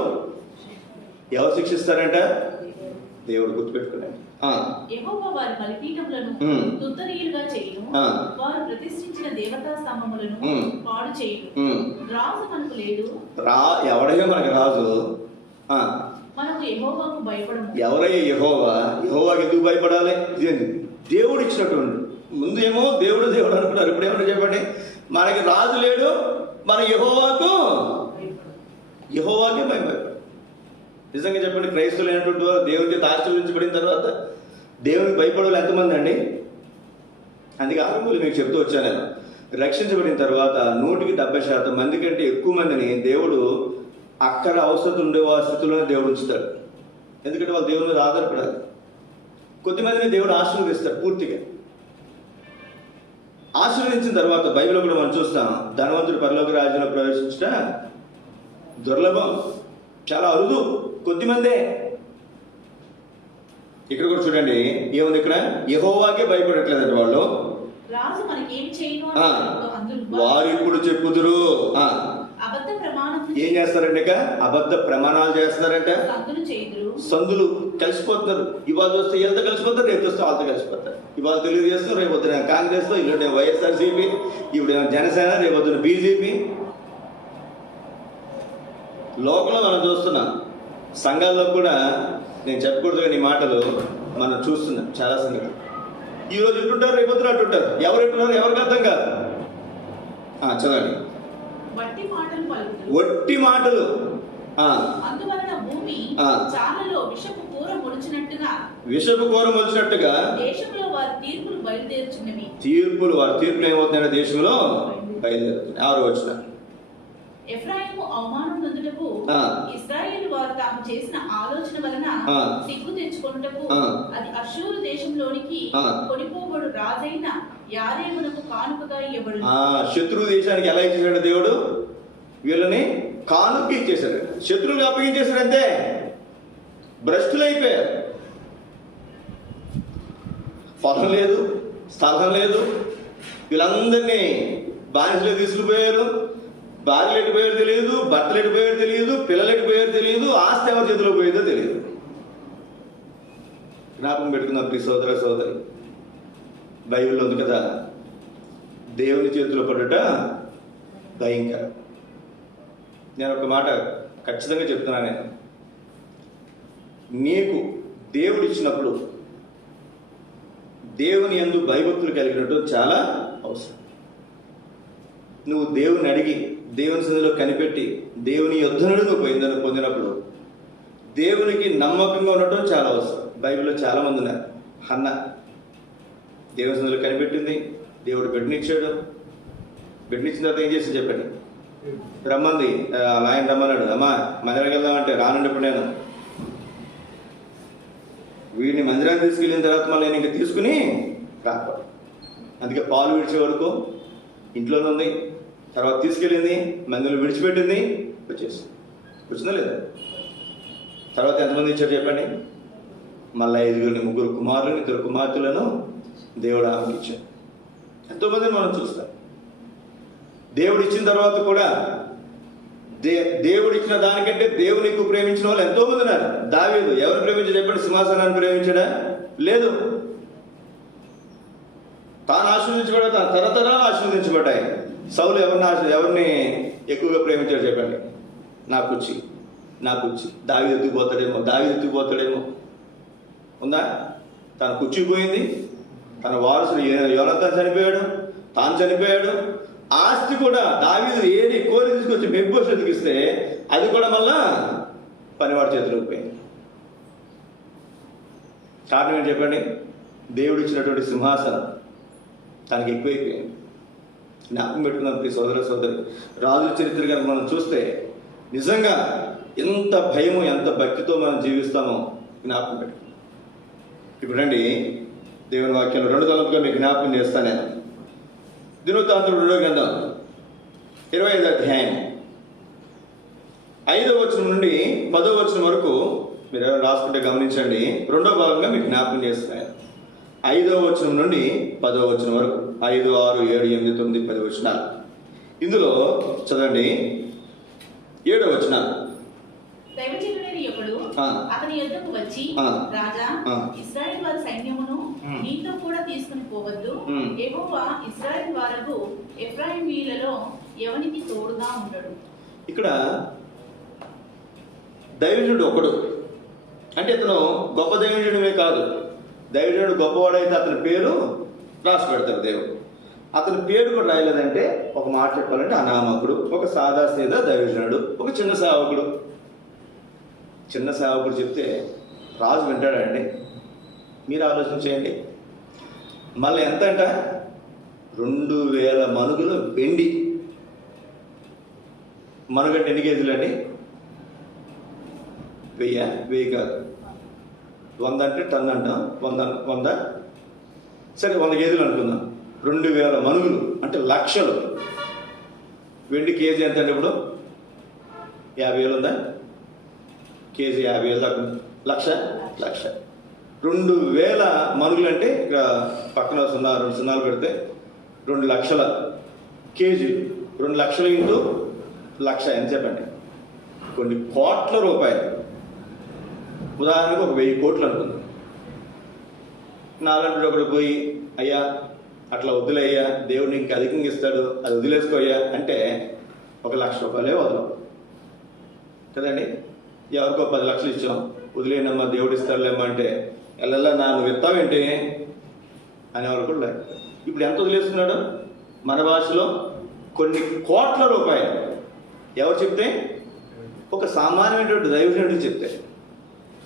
ఎవరు శిక్షిస్తారంట? దేవుడు గుర్తుపెట్టుకున్నాడు. యెహోవా వారి బలిపీఠములను తుత్తరీయులుగా చేయును, వారు ప్రతిష్ఠించిన దేవతా స్తంభములను పాడు చేయును. రాజు మనకు లేడు. ఎవడయ్యా మనకు రాజు? మనకు యెహోవాకు భయపడము. ఎవరయ్యా యెహోవా? యెహోవాకి ఎందుకు భయపడాలి? దేవుడు ఇచ్చినటువంటి ముందు ఏమో దేవుడు దేవుడు అనుకున్నారు. ఇప్పుడు ఏమన్నా చెప్పండి? మనకి రాజు లేడు, మన యెహోవాకే భయపడాలి. నిజంగా చెప్పండి, క్రైస్తవులైనటువంటి వారు దేవునికి ఆశీర్వదించబడిన తర్వాత దేవునికి భయపడాలి ఎంతమంది అండి? అందుకే ఆరంభంలో మీకు చెప్తూ వచ్చాను నేను, రక్షించబడిన తర్వాత 100% మంది కంటే ఎక్కువ మందిని దేవుడు అక్కడ అవసరం ఉండే స్థితిలోనే దేవుడు ఉంచుతాడు. ఎందుకంటే వాళ్ళు దేవుని మీద ఆధారపడాలి. కొద్దిమందిని దేవుడు ఆశీర్వదిస్తాడు పూర్తిగా. ఆశీర్వదించిన తర్వాత బైబిల్లో కూడా మనం చూస్తాం, ధనవంతుడు పరలోక రాజ్యంలో ప్రవేశించట దుర్లభం, చాలా అరుదు, కొద్దిమందే. ఇక్కడ కూడా చూడండి ఏముంది? ఇక్కడ యెహోవాకే భయపడట్లేదండి వాళ్ళు. రాజు మనకేం చేయను వారు ఇప్పుడు చెప్పుదురు. అబద్ధ ప్రమాణం ఏం చేస్తారంటే ఇక అబద్ధ ప్రమాణాలు చేస్తున్నారంట. సందులు కలిసిపోతున్నారు. ఇవాళ చూస్తే వీళ్ళతో కలిసిపోతారు, రేపు చూస్తే వాళ్ళతో కలిసిపోతారు. ఇవాళ తెలుగుదేశం, రేపు వద్దున కాంగ్రెస్, ఇల్లు వైఎస్ఆర్సీపీ, ఇప్పుడు జనసేన, రేపు వద్దున బీజేపీ. లోకంలో మనం చూస్తున్నాం, సంఘాల్లో కూడా నేను చెప్పకూడదు కానీ ఈ మాటలు మనం చూస్తున్నాం చాలా సంగతులు. ఈరోజు ఇటుంటారు, రేపు వద్దున అటుంటారు. ఎవరు ఎట్టున్నారు ఎవరికి అర్థం కాదు. చదవండి. వట్టి మాటలు. అందువలన భూమి చాలలో విషపు కూర మొలిచినట్టుగా దేశంలో వారి తీర్పులు బయలుదేరుచున్నవి. వారి తీర్పులు ఏమవుతున్నాయో దేశంలో బయలుదేరుతున్నాయి. 6వ వచనం. ఎఫ్రాయిము అవమానం నొందుటకు ఇశ్రాయేలు వారు తాము చేసిన ఆలోచన వలన సిగ్గు తెచ్చుకొనుటకు అది అష్షూరు దేశంలోనికి కొనిపోబడు రాజైన యారేమునకు కానుకగా ఇవ్వబడు. శత్రు దేశానికి ఎలా ఇచ్చేసాడు దేవుడు? వీళ్ళని కానుక ఇచ్చేశాడు. శత్రువులు అప్పగించేశాడు అంతే. భ్రష్టులైపోయారు. పొలం లేదు, స్థలం లేదు. వీళ్ళందరినీ బానిసలు తీసుకుపోయారు. భార్యలు ఎటుపోయారు తెలియదు, భర్తలు ఎటుపోయారు తెలియదు, పిల్లలు ఎటుపోయారు తెలియదు, ఆస్తి ఎవరి చేతిలో పోయిందో తెలియదు. జ్ఞాపకం పెట్టుకుందాం ప్రియ సోదర సోదరి, బైబిల్లో ఉంది కదా, దేవుని చేతిలో పడుట భయంకరం. నేను ఒక మాట ఖచ్చితంగా చెప్తున్నాను. నేను నీకు దేవుడు ఇచ్చినప్పుడు దేవుని యందు భయభక్తులు కలిగినట్టు చాలా అవసరం. నువ్వు దేవుని అడిగి దేవుని సన్నిధిలో కనిపెట్టి దేవుని యుద్ధనుడుగా పొందినప్పుడు దేవునికి నమ్మకంగా ఉండటం చాలా అవసరం. బైబిల్లో చాలా మంది ఉన్నారు. హన్న దేవుని సన్నిధిలో కనిపెట్టింది, దేవుడు బిడ్డనిచ్చాడు. బిడ్డనిచ్చిన తర్వాత ఏం చేసి చెప్పండి, రమ్మంది, ఆయన రమ్మన్నాడు. అమ్మా మందిరానికి వెళ్దామంటే రానుండప్పుడు నేను వీడిని మందిరానికి తీసుకెళ్ళిన తర్వాత మళ్ళీ నేను ఇంకా తీసుకుని రాకు. అందుకే పాలు విడిచే వరకు ఇంట్లోనే ఉంది. తర్వాత తీసుకెళ్ళింది, మందిలో విడిచిపెట్టింది, వచ్చేసి వచ్చిందా లేదా? తర్వాత ఎంతమంది ఇచ్చారు చెప్పండి? మళ్ళీ 5 ముగ్గురు కుమారులను 2 కుమార్తెలను దేవుడు ఆమెకి ఇచ్చాడు. ఎంతోమందిని మనం చూస్తాం. దేవుడు ఇచ్చిన తర్వాత కూడా దేవుడు ఇచ్చిన దానికంటే దేవుని ఎక్కువ ప్రేమించిన వాళ్ళు ఎంతో మంది ఉన్నారు. దావీదు ఎవరు ప్రేమించాడు చెప్పండి? సింహాసనాన్ని ప్రేమించాడా? లేదు. తాను ఆశీర్వదించబడ్డా, తన తరతరాలు ఆశీర్వదించబడ్డాయి. సౌలు ఎవరిని ఎక్కువగా ప్రేమించాడు చెప్పండి? నా కుర్చీ. దావీదు ఎత్తుకుపోతాడేమో ఉందా? తన కుర్చీ పోయింది, తన వారసుడు యోనాతాను చనిపోయాడు, తాను చనిపోయాడు. ఆస్తి కూడా దావీదు ఏది కోరి తీసుకొచ్చి మెఫీబోషెతుకి ఇస్తే అది కూడా మళ్ళా పనివాడి చేతిలోకి పోయింది. కారణం ఏంటి చెప్పండి? దేవుడు ఇచ్చినటువంటి సింహాసనం తనకి ఎక్కువైపోయింది. జ్ఞాపకం పెట్టుకున్నాం ప్రియ సోదరి. రాజుల చరిత్ర కనుక మనం చూస్తే నిజంగా ఎంత భయము, ఎంత భక్తితో మనం జీవిస్తామో జ్ఞాపకం పెట్టుకున్నాం. ఇప్పుడు రండి, దేవుని వాక్యంలో 2 తలంపుగా మీకు జ్ఞాపకం చేస్తాను నేను. దినవృత్తాంతములు 2వ గ్రంథం 25వ అధ్యాయం 5వ వచనం నుండి 10వ వచనం వరకు మీరు ఎవరు రాసుకుంటే గమనించండి. 2వ భాగంగా మీకు జ్ఞాపకం చేస్తున్నాను. 5వ వచనం నుండి 10వ వచనం వరకు 5, 6, 7, 8, 9, 10 వచనాలు. ఇందులో చదవండి 7వ వచనం. దైవజనుడైన ఒకడు అతని యొద్దకు వచ్చి, రాజా, ఇశ్రాయేలు వారి సైన్యమును నీతో కూడా తీసుకుని పోవద్దు. యెహోవా ఇశ్రాయేలు వారకు ఎఫ్రాయిమీయులలో ఎవనికి తోడుగా ఉండడు. ఇక్కడ దైవజనుడు ఒకడు అంటే అతను గొప్ప దైవజనుడే కాదు. దైవజనుడు గొప్పవాడైతే అతని పేరు రాసి పెడతాడు దేవుడు. అతని పేరు కూడా రాయలేదంటే ఒక మాట చెప్పాలంటే అనామకుడు, ఒక సాదాసీదా దైవజనుడు, ఒక చిన్న సేవకుడు. చిన్న సేవకుడు చెప్తే రాజు వింటాడండి? మీరు ఆలోచన చేయండి. మళ్ళీ ఎంత అంట? 2000 మనుగులు వెండి. మనుగంటే ఎన్ని కేజీలు అండి? 1000 కాదు, 100 అంటే టన్ అంటాం. 100 సరే 100 కేజీలు అనుకుందాం. 2000 మనుగులు అంటే లక్షలు. వెండి కేజీ ఎంత అండి ఇప్పుడు? 50,000 ఉందా? కేజీ 50,000 దాకా. లక్ష 2000 మనుగులు అంటే ఇక పక్కన 2 సున్నాలు పెడితే 2 లక్షల కేజీలు. 2 లక్షలు ఇంటూ లక్ష ఎంత చెప్పండి? కొన్ని కోట్ల రూపాయలు. ఉదాహరణకు ఒక 1000 కోట్లు అనుకుంది. నాలంటి ఒకడు పోయి, అయ్యా అట్లా వదిలేయ్యా, దేవుడిని ఇంకా అధికంగా ఇస్తాడు, అది వదిలేసుకోయ్యా అంటే 1,00,000 రూపాయలే వదలం కదండి. ఎవరికో 10 లక్షలు ఇచ్చాం, వదిలేనమ్మా దేవుడు ఇస్తాడులేమ్మా అంటే ఎల్లెల్లా నువ్వు ఇస్తావేంటి అనేవాళ్ళు కూడా లేదు. ఇప్పుడు ఎంత వదిలేస్తున్నాడు? మన భాషలో కొన్ని కోట్ల రూపాయలు. ఎవరు చెప్తే? ఒక సామాన్యమైనటువంటి దైవజనుడు చెప్తే.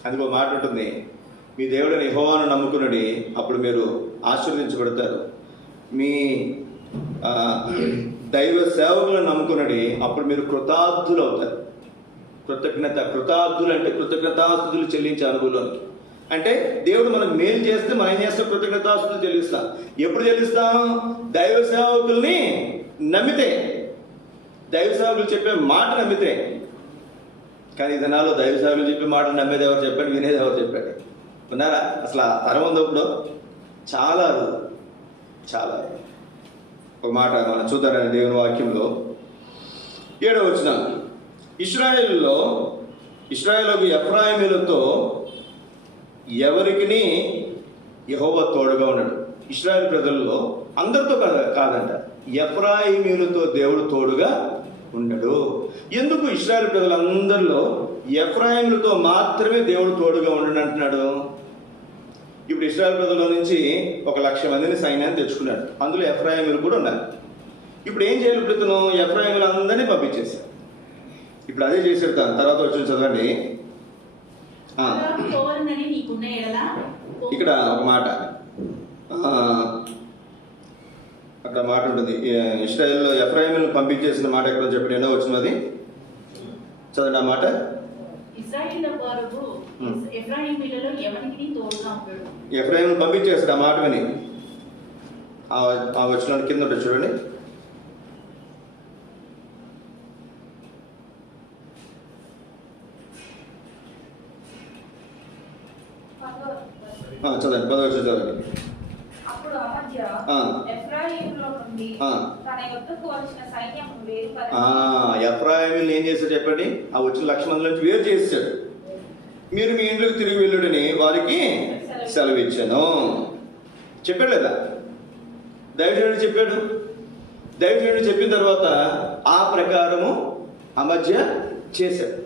అందుకో మాట ఉంటుంది, మీ దేవుడిని యెహోవాను నమ్ముకున్నది అప్పుడు మీరు ఆశీర్వదించబడతారు. మీ దైవ సేవకులను నమ్ముకున్నది అప్పుడు మీరు కృతార్థులు అవుతారు. కృతార్థులు అంటే కృతజ్ఞతాస్తుతులు చెల్లించే అనుభవం. అంటే దేవుడు మనకు మేలు చేస్తే మనం ఏం చేస్తాం? కృతజ్ఞతాస్తుతులు చెల్లిస్తాం. ఎప్పుడు చెల్లిస్తాం? దైవ సేవకుల్ని నమ్మితే, దైవ సేవకులు చెప్పే మాట నమ్మితే. కానీ ఈ దినాల్లో దైవ సేవకులు చెప్పే మాట నమ్మేది ఎవరు చెప్పండి? వినేది ఎవరు చెప్పండి? ఉన్నారా? అసలు ఆ తరం ఉంది ఇప్పుడు? చాలా ఒక మాట మనం చూద్దారని దేవుని వాక్యంలో 7వ వచనం. ఇశ్రాయేలుకు ఎఫ్రాయిమీలతో ఎవరికి యెహోవా తోడుగా ఉన్నాడు. ఇశ్రాయేలు ప్రజల్లో అందరితో కాదంట, ఎఫ్రాయిమీలతో దేవుడు తోడుగా ఉండడు. ఎందుకు ఇశ్రాయేలు ప్రజలందరిలో ఎఫ్రాయిములతో మాత్రమే దేవుడు తోడుగా ఉండడు అంటున్నాడు? ఇప్పుడు ఇశ్రాయేలు ప్రజల నుంచి 1,00,000 మందిని సైన్యాన్ని తెచ్చుకున్నాడు. అందులో ఎఫ్రాయిములు కూడా ఉన్నారు. ఇప్పుడు ఏం చేయాలి? ఇప్పుడు ఇతను ఎఫ్రాయిములు అందరినీ పంపించేశాడు. ఇప్పుడు అదే చేశాడు. తర్వాత వచ్చి చదవండి. ఇక్కడ ఒక మాట, అక్కడ మాట ఉంటుంది. ఇశ్రాయేల్లో ఎఫ్రాయిములను పంపించేసిన మాట ఎక్కడ చెప్పండి? ఎన్నో వచ్చినది చదవండి ఆ మాట. ఎఫ్రాయిములను పంపించేస్తాడు ఆ మాట విని. ఆ వచ్చిన కింద ఉంటుంది చూడండి. చదవండి 10వ వచనం చదవండి. ఎఫ్రాయిములు ఏం చేశాడు చెప్పండి? ఆ వచ్చిన 1,00,000 మంది నుంచి వేరు చేశాడు. మీరు మీ ఇంట్లోకి తిరిగి వెళ్ళుడని వారికి సెలవిచ్చాను చెప్పాడు లేదా? దైవజనుడు చెప్పాడు. దైవజనుడు చెప్పిన తర్వాత ఆ ప్రకారము ఆ మధ్య చేశాడు.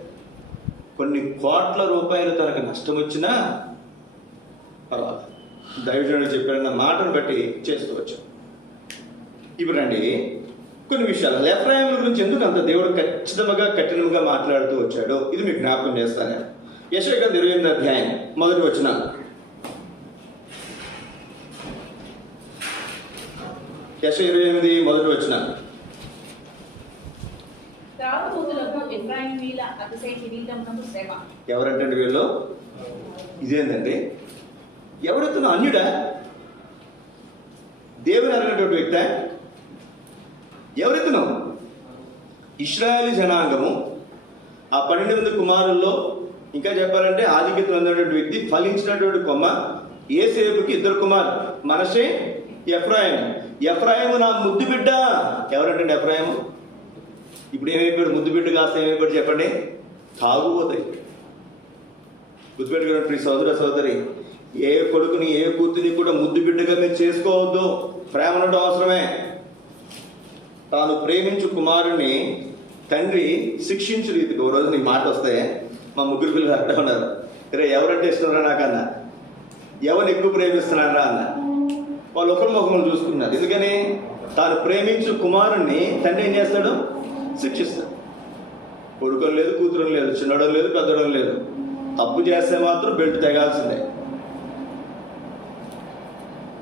కొన్ని కోట్ల రూపాయలు తనకు నష్టం వచ్చినా పర్వాలేదు, దైవజనుడు చెప్పిన మాటను బట్టి చేసుకోవచ్చు. ఇప్పుడండి కొన్ని విషయాలు ఎఫ్రాయిముల గురించి ఎందుకు అంత దేవుడు ఖచ్చితంగా కఠినంగా మాట్లాడుతూ వచ్చాడు, ఇది మీకు జ్ఞాపకం చేస్తాను. యెషయా గ్రంథం 28వ అధ్యాయం 1వ వచనం. యెషయా 28 1వ వచనం. త్రాగుబోతులకు ఎఫ్రాయిమీయుల అతిశయ కిరీటమునకు శ్రమ. ఎవరంటే వీళ్ళు? ఇదేంటండి? ఎవరెత్తున అన్యుడా? దేవుని అరిగినటువంటి వ్యక్త? ఎవరెత్తును? ఇశ్రాయేలు జనాంగము, ఆ 12 మంది కుమారుల్లో ఇంకా చెప్పాలంటే ఆధిక్యతలు ఉన్నటువంటి వ్యక్తి, ఫలించినటువంటి కొమ్మ. యేసేపుకి 2 కుమారులు, మనషే, ఎఫ్రాయిము. ఎఫ్రాయిము నా ముద్దు బిడ్డ. ఎవరంటే ఎఫ్రాయిము? ఇప్పుడు ఏమైపోయాడు? ముద్దు బిడ్డ కాస్త ఏమైపోయాడు చెప్పండి? తాగుబోతాయి. గుర్తుపెట్టుకున్నట్టు సోదర సోదరి, ఏ కొడుకుని ఏ కూతురిని కూడా ముద్దు బిడ్డగా మీరు చేసుకోవద్దు. ప్రేమ ఉండడం అవసరమే. తాను ప్రేమించు కుమారుని తండ్రి శిక్షించు రీతికి. ఓ రోజు నీకు మాట వస్తే మా ముగ్గురు పిల్లలు అక్కడ ఉన్నారు, రే ఎవరంటే ఇస్తున్నారా నాకన్నా, ఎవరిని ఎక్కువ ప్రేమిస్తున్నారా అన్న. వాళ్ళు ఒకరి ముఖములు చూసుకున్నారు. ఎందుకని? తాను ప్రేమించు కుమారుణ్ణి తండ్రి ఏం చేస్తాడు? శిక్షిస్తాడు. కొడుకం లేదు, కూతురు లేదు, చిన్నడం లేదు, పెద్దడం లేదు. తప్పు చేస్తే మాత్రం బెల్ట్ తెగాల్సిందే.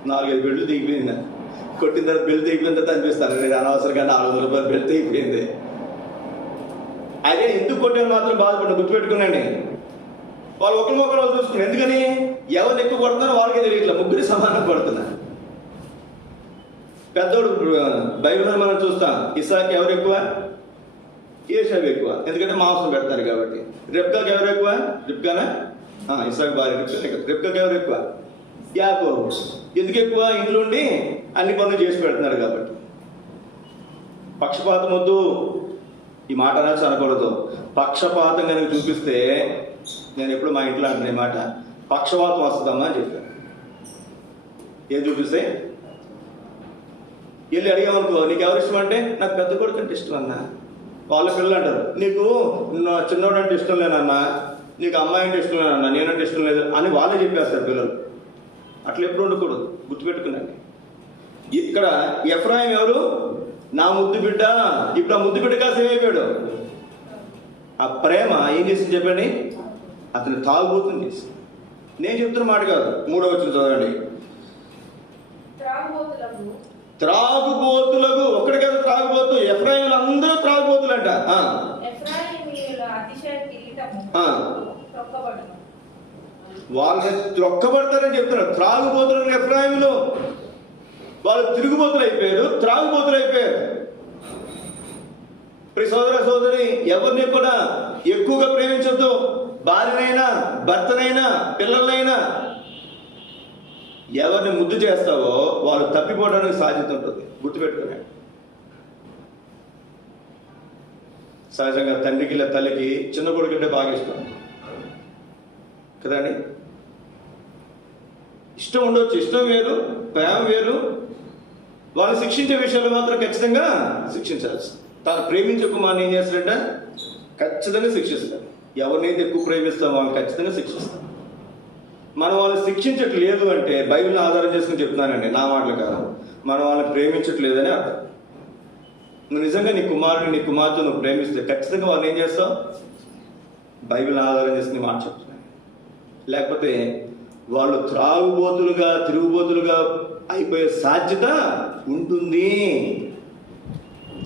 4-5 బెల్ట్లు దిగిపోయింది. కొట్టిన తర్వాత బెల్ట్ దిగిపోయిన తర్వాత అనిపిస్తాను, నేను అనవసరంగా 400 రూపాయలు బెల్ట్ దిగిపోయింది. అదే ఎందుకు కొట్టాను మాత్రం బాధపడ్డా. గుర్తుపెట్టుకున్నాండి, వాళ్ళు ఒకరి మొక్కలు చూసుకున్నారు. ఎందుకని? ఎవరు ఎక్కువ కొడుతున్నారో వాళ్ళకే తెలియట్లా, ముగ్గురి సమానం కొడుతున్నారు. పెద్దోడు బైబిల్ మనం చూస్తాం, ఇస్సాకు ఎవరు ఎక్కువ? ఏషావు ఎక్కువ. ఎందుకంటే మాంసం పెడతారు కాబట్టి. రెబ్కాకి ఎవరు ఎక్కువ? రిబ్కానా? ఇస్సాకు భార్య రిబ్కాకి ఎవరు ఎక్కువ? యాకోబు. ఎందుకు ఎక్కువ? ఇంట్లో ఉండి అన్ని పనులు చేసి పెడుతున్నారు కాబట్టి. పక్షపాతం వద్దు. ఈ మాట అనేది అనకూడదు. పక్షపాతం కనుక చూపిస్తే, నేను ఎప్పుడు మా ఇంట్లో అంటున్నా ఈ మాట, పక్షపాతం వస్తుందమ్మా అని చెప్పాను. ఏం చూపిస్తే? వెళ్ళి అడిగామనుకో, నీకు ఎవరు ఇష్టం అంటే, నాకు పెద్ద కొడుకు అంటే ఇష్టం అన్నా. వాళ్ళ పిల్లలు అంటారు, నీకు చిన్నోడు అంటే ఇష్టం లేనన్నా, నీకు అమ్మాయి అంటే ఇష్టం లేనన్నా, నేనంటే ఇష్టం లేదు అని వాళ్ళే చెప్పేస్తారు పిల్లలు. అట్లా ఎప్పుడు ఉండకూడదు, గుర్తుపెట్టుకున్నాను. ఇక్కడ ఎఫ్రాయిం ఎవరు? నా ముద్దు బిడ్డ. ఇప్పుడు ఆ ముద్దు బిడ్డ కాస్త ఏమైపోయాడు? ఆ ప్రేమ ఏం చేసింది చెప్పండి? అతను తాగుబోతుంది చేసింది. నేను చెప్తున్న మాట కాదు. 3వ వచనం చదవండి. త్రాగుబోతులకు, ఒక్కడి కదా త్రాగుబోతు, ఎఫ్రాయిములు అందరూ త్రాగుబోతులు అంట. వాళ్ళని త్రొక్కబడతారని చెప్తున్నారు. త్రాగుబోతులు ఎఫ్రాయిములు. వాళ్ళు తిరుగుబోతులు అయిపోయారు, త్రాగుబోతులు అయిపోయారు. ప్రియ సోదర సోదరి, ఎవరిని కూడా ఎక్కువగా ప్రేమించొద్దు. భార్యనైనా, భర్తనైనా, పిల్లలైనా. ఎవరిని ముద్దు చేస్తావో వాళ్ళు తప్పిపోవడానికి సాధ్యత ఉంటుంది. గుర్తుపెట్టుకునే. సహజంగా తండ్రికి లేదా తల్లికి చిన్న కొడుకంటే బాగా ఇష్టం కదండి. ఇష్టం ఉండొచ్చు, ఇష్టం వేరు, ప్రేమ వేరు. వాళ్ళు శిక్షించే విషయాలు మాత్రం ఖచ్చితంగా శిక్షించాల్సి. తాను ప్రేమించే కుమారుని ఏం చేస్తాడంట? ఖచ్చితంగా శిక్షిస్తాడు. ఎవరినైతే ఎక్కువ ప్రేమిస్తామో వాళ్ళని ఖచ్చితంగా శిక్షిస్తాం. మనం వాళ్ళని శిక్షించట్లేదు అంటే, బైబిల్ని ఆధారం చేసుకుని చెప్తున్నానండి, నా మాటలు కాదు, మనం వాళ్ళని ప్రేమించట్లేదని అర్థం. నువ్వు నిజంగా నీ కుమారుడిని, నీ కుమార్తె నువ్వు ప్రేమిస్తే ఖచ్చితంగా వాళ్ళు ఏం చేస్తావు? బైబిల్ని ఆధారం చేసుకుని మాట చెప్తున్నాను. లేకపోతే వాళ్ళు త్రాగుబోతులుగా, తిరుగుబోతులుగా అయిపోయే సాధ్యత ఉంటుంది.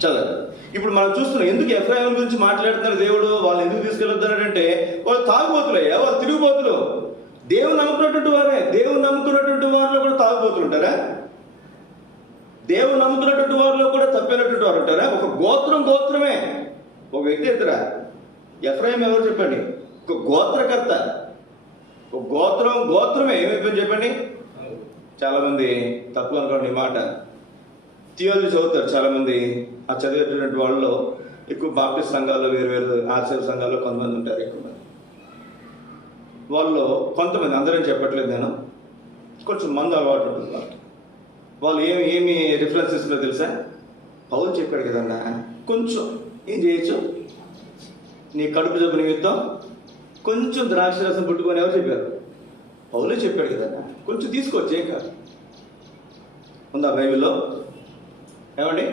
చదవండి. ఇప్పుడు మనం చూస్తున్నాం, ఎందుకు ఎఫ్రాయిముల గురించి మాట్లాడుతున్నారు దేవుడు? వాళ్ళు ఎందుకు తీసుకెళ్తున్నారంటే, వాళ్ళు తాగుబోతులయ్యా, వాళ్ళు తిరుగుబోతులు. దేవుని నమ్ముకున్నటువంటి వారే. దేవుని నమ్ముకున్నటువంటి వారిలో కూడా తాగుబోతులు ఉంటారా? దేవుని నమ్ముకున్నటువంటి వారిలో కూడా తప్పినటువంటి వారు ఉంటారా? ఒక గోత్రమే. ఒక వ్యక్తి ఎదురా ఎఫ్రాయిం ఎవరు చెప్పండి? ఒక గోత్రకర్త. ఒక గోత్రమే. ఏమైపోయింది చెప్పండి? చాలా మంది తప్పు అనుకోండి ఈ మాట. థియాలజీ చదువుతారు చాలా మంది. ఆ చదివేటటువంటి వాళ్ళలో ఎక్కువ బాప్టిస్ట్ సంఘాల్లో, వేరు ఆర్సీఎల్ సంఘాల్లో కొంతమంది ఉంటారు. ఎక్కువ మంది వాళ్ళు, కొంతమంది, అందరం చెప్పట్లేదు నేను, కొంచెం మంది అలవాటు ఉంటుంది వాళ్ళకి. వాళ్ళు ఏమి రిఫరెన్స్ ఇస్తున్నారో తెలుసా? పౌలు చెప్పాడు కదన్నా, కొంచెం ఏం చేయొచ్చు, నీ కడుపు జబ్బు నిమిత్తం కొంచెం ద్రాక్షరసం పుట్టుకొని ఎవరు చెప్పారు? పౌలే చెప్పాడు కదన్నా, కొంచెం తీసుకోవచ్చు, ఏం కాదు. ఉందా బైబిల్లో? ఏమండి,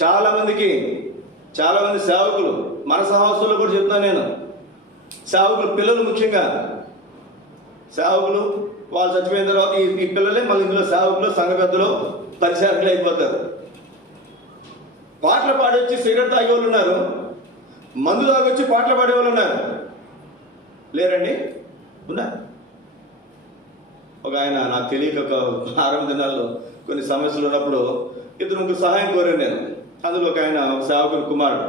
చాలామంది సేవకులు, మన సహవాసుల్లో కూడా చెప్తాను నేను, సేవకులు పిల్లలు, ముఖ్యంగా సేవకులు వాళ్ళు చచ్చిపోయిన తర్వాత ఈ పిల్లలే మళ్ళీ ఇందులో సేవకులు, సంఘ పెద్దలు, పరిచారకులు అయిపోతారు. పాటలు పాడొచ్చి సిగరెట్ తాగే వాళ్ళు ఉన్నారు, మందు తాగొచ్చి పాటలు పాడే వాళ్ళు ఉన్నారు, లేరండి? ఉన్నారు. ఒక ఆయన నాకు తెలియక ఒక 6 దినాల్లో కొన్ని సమస్యలు ఉన్నప్పుడు 2 సహాయం కోరాను నేను. అందులో ఒక ఆయన ఒక సేవకుని కుమారుడు,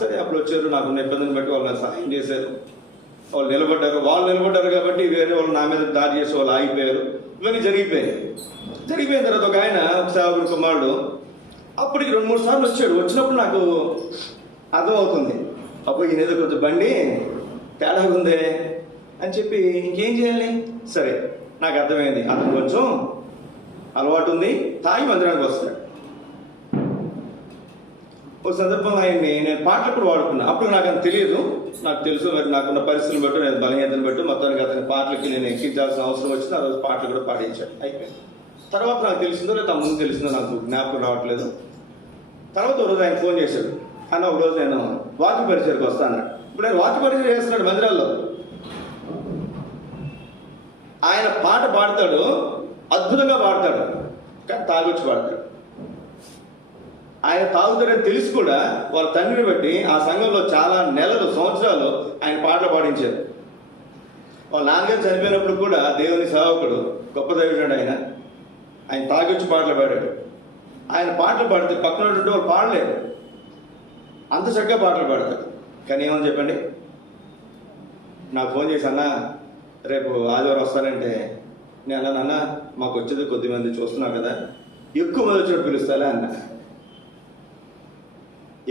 సరే అప్పుడు వచ్చారు, నాకున్న ఇబ్బందిని బట్టి వాళ్ళు నాకు సహాయం చేశారు. వాళ్ళు నిలబడ్డారు కాబట్టి వేరే వాళ్ళు నా మీద దాడి చేసి వాళ్ళు ఆగిపోయారు. ఇవన్నీ జరిగిపోయిన తర్వాత ఒక ఆయన సేవకుని కుమారుడు అప్పటికి 2-3 సార్లు వచ్చాడు. వచ్చినప్పుడు నాకు అర్థమవుతుంది, అప్పుడు ఈయన ఏదో కొంచెం బండి తేడాగా ఉందే అని చెప్పి ఇంకేం చేయాలి? సరే, నాకు అర్థమైంది, అతను కొంచెం అలవాటు ఉంది, తాగి మందిరానికి వస్తాడు. ఒక సందర్భంలో ఆయన్ని నేను పాటలు కూడా వాడుకున్నా. అప్పుడు నాకు అంత తెలియదు, నాకు తెలుసు, మరి నాకున్న పరిస్థితులను బట్టి, నేను బలహీనతను బట్టి మొత్తానికి అతని పాటలకి నేను ఎక్కించాల్సిన అవసరం వచ్చింది. ఆ రోజు పాటలు కూడా పాడించాడు, అయిపోయింది. తర్వాత నాకు తెలిసిందో లేదా ముందు తెలిసిందో నాకు జ్ఞాపకం రావట్లేదు. తర్వాత ఒక రోజు ఆయన ఫోన్ చేశాడు, అన్న ఒక రోజు నేను వాక్య పరిచయకు వస్తాను. ఇప్పుడు నేను వాక్య పరిచయం చేస్తున్నాడు మందిరాల్లో. ఆయన పాట పాడతాడు, అద్భుతంగా పాడతాడు, కానీ తాగొచ్చి పాడతాడు. ఆయన తాగుతాడని తెలిసి కూడా వాళ్ళ తండ్రిని బట్టి ఆ సంఘంలో చాలా నెలలు, సంవత్సరాలు ఆయన పాటలు పాడించారు. వాళ్ళ నాన్నగారు చనిపోయినప్పుడు కూడా దేవుని సేవకుడు, గొప్ప దైవజనుడు ఆయన తాగొచ్చి పాటలు పాడాడు. ఆయన పాటలు పాడితే పక్కన ఉన్నటువంటి వాళ్ళు పాడలేరు, అంత చక్కగా పాటలు పాడతాడు. కానీ ఏమని చెప్పండి, నాకు ఫోన్ చేసి, అన్న రేపు ఆదివారం వస్తానంటే నేను అన్నాను, అన్న మాకు వచ్చేది కొద్దిమంది చూస్తున్నాం కదా, ఎక్కువ మంది వచ్చినప్పుడు పిలుస్తాలే అన్న.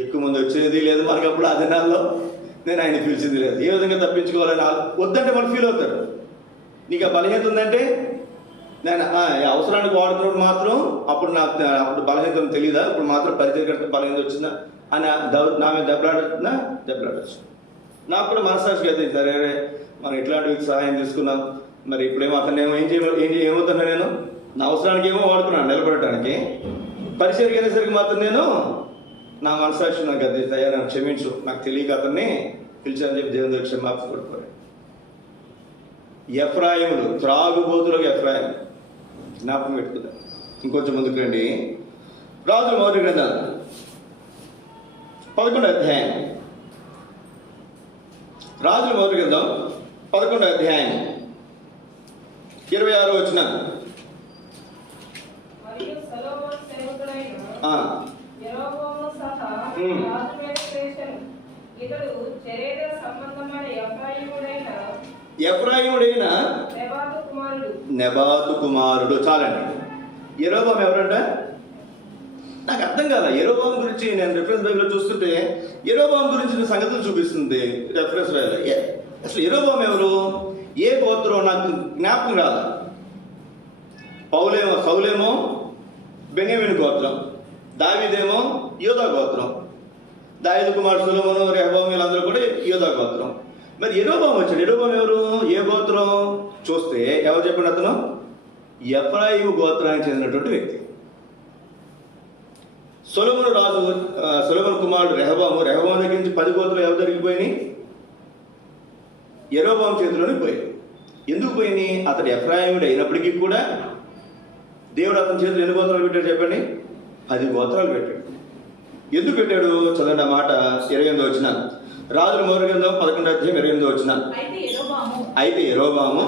ఎక్కువ మంది వచ్చేది లేదు మనకు, అప్పుడు ఆ దినాల్లో నేను ఆయన పిలిచింది లేదు. ఏ విధంగా తప్పించుకోవాలని వద్దంటే మనం ఫీల్ అవుతాడు. నీకు ఆ బలహీనత ఉందంటే, నేను అవసరానికి వాడుతున్నప్పుడు మాత్రం అప్పుడు బలహీనత తెలియదా, ఇప్పుడు మాత్రం పరిచయం బలహీనత వచ్చిందా అని నా మీద దెబ్బలాడచ్చు. నాకు కూడా మనసాక్షిగా అయితే, సరే మనం ఇట్లాంటి సహాయం తీసుకున్నాం, మరి ఇప్పుడేమో అతను ఏమవుతున్నా, నేను నా అవసరానికి ఏమో వాడుకున్నాను నిలబడటానికి, పరిచయం అయినసరికి మాత్రం నేను నా మనసాక్షి నాకు గద్దెయ్యా, నాకు క్షమించు, నాకు తెలియక అతన్ని పిలిచానని చెప్పి దేవుని దగ్గర క్షమాపణ కొడుకోవాలి. ఎఫ్రాయిములు, త్రాగుబోతులకు ఎఫ్రాయిం జ్ఞాపకం పెట్టుకుందాం. ఇంకొంచెం ముందుకు రండి. రాజుల మొదటి గ్రంథం 11వ అధ్యాయం. రాజుల మొదటి గ్రంథం 11వ అధ్యాయం 26వ వచనం. ఎఫ్రాయిముడైన నెబాతు కుమారుడు. చాలండి. యెరోబాము ఎవరంట? నాకు అర్థం కాదా. యెరోబాము గురించి నేను రెఫరెన్స్ బైబిల్లో చూస్తుంటే యెరోబాము గురించిన సంగతులు చూపిస్తుంది రెఫరెన్స్ బైబిల్. అసలు యెరోబాము ఎవరు, ఏ గోత్రం నాకు జ్ఞాపకం రాదా. సౌలేమో బెన్యామీను గోత్రం, దావీదేమో యోధా గోత్రం, దావీదు కుమారుడు సొలొమోను, రెహబాము వీళ్ళందరూ కూడా యోధా గోత్రం. మరి యెరోబాము వచ్చాడు. యెరోబాము ఎవరు, ఏ గోత్రం చూస్తే ఎవరు చెప్పిన అతను ఎఫ్రాయిము గోత్రానికి చెందినటువంటి వ్యక్తి. సొలొమోను కుమారుడు రెహబాము దగ్గర నుంచి 10 గోత్రాలు ఎవరు జరిగిపోయినాయి, యెరోబాము చేతిలోనే పోయాయి. ఎందుకు పోయినాయి? అతడు ఎఫ్రాయిముడు అయినప్పటికీ కూడా దేవుడు అతని చేతులు ఎన్ని గోత్రాలు పెట్టాడు చెప్పండి? 10 గోత్రాలు పెట్టాడు. ఎందుకు పెట్టాడు? చదవండి ఆ మాట. 28వ వచనం. రాజుల మొదటి గ్రంథం 11వ అధ్యాయం 28వ వచనం. అయితే యెరోబాము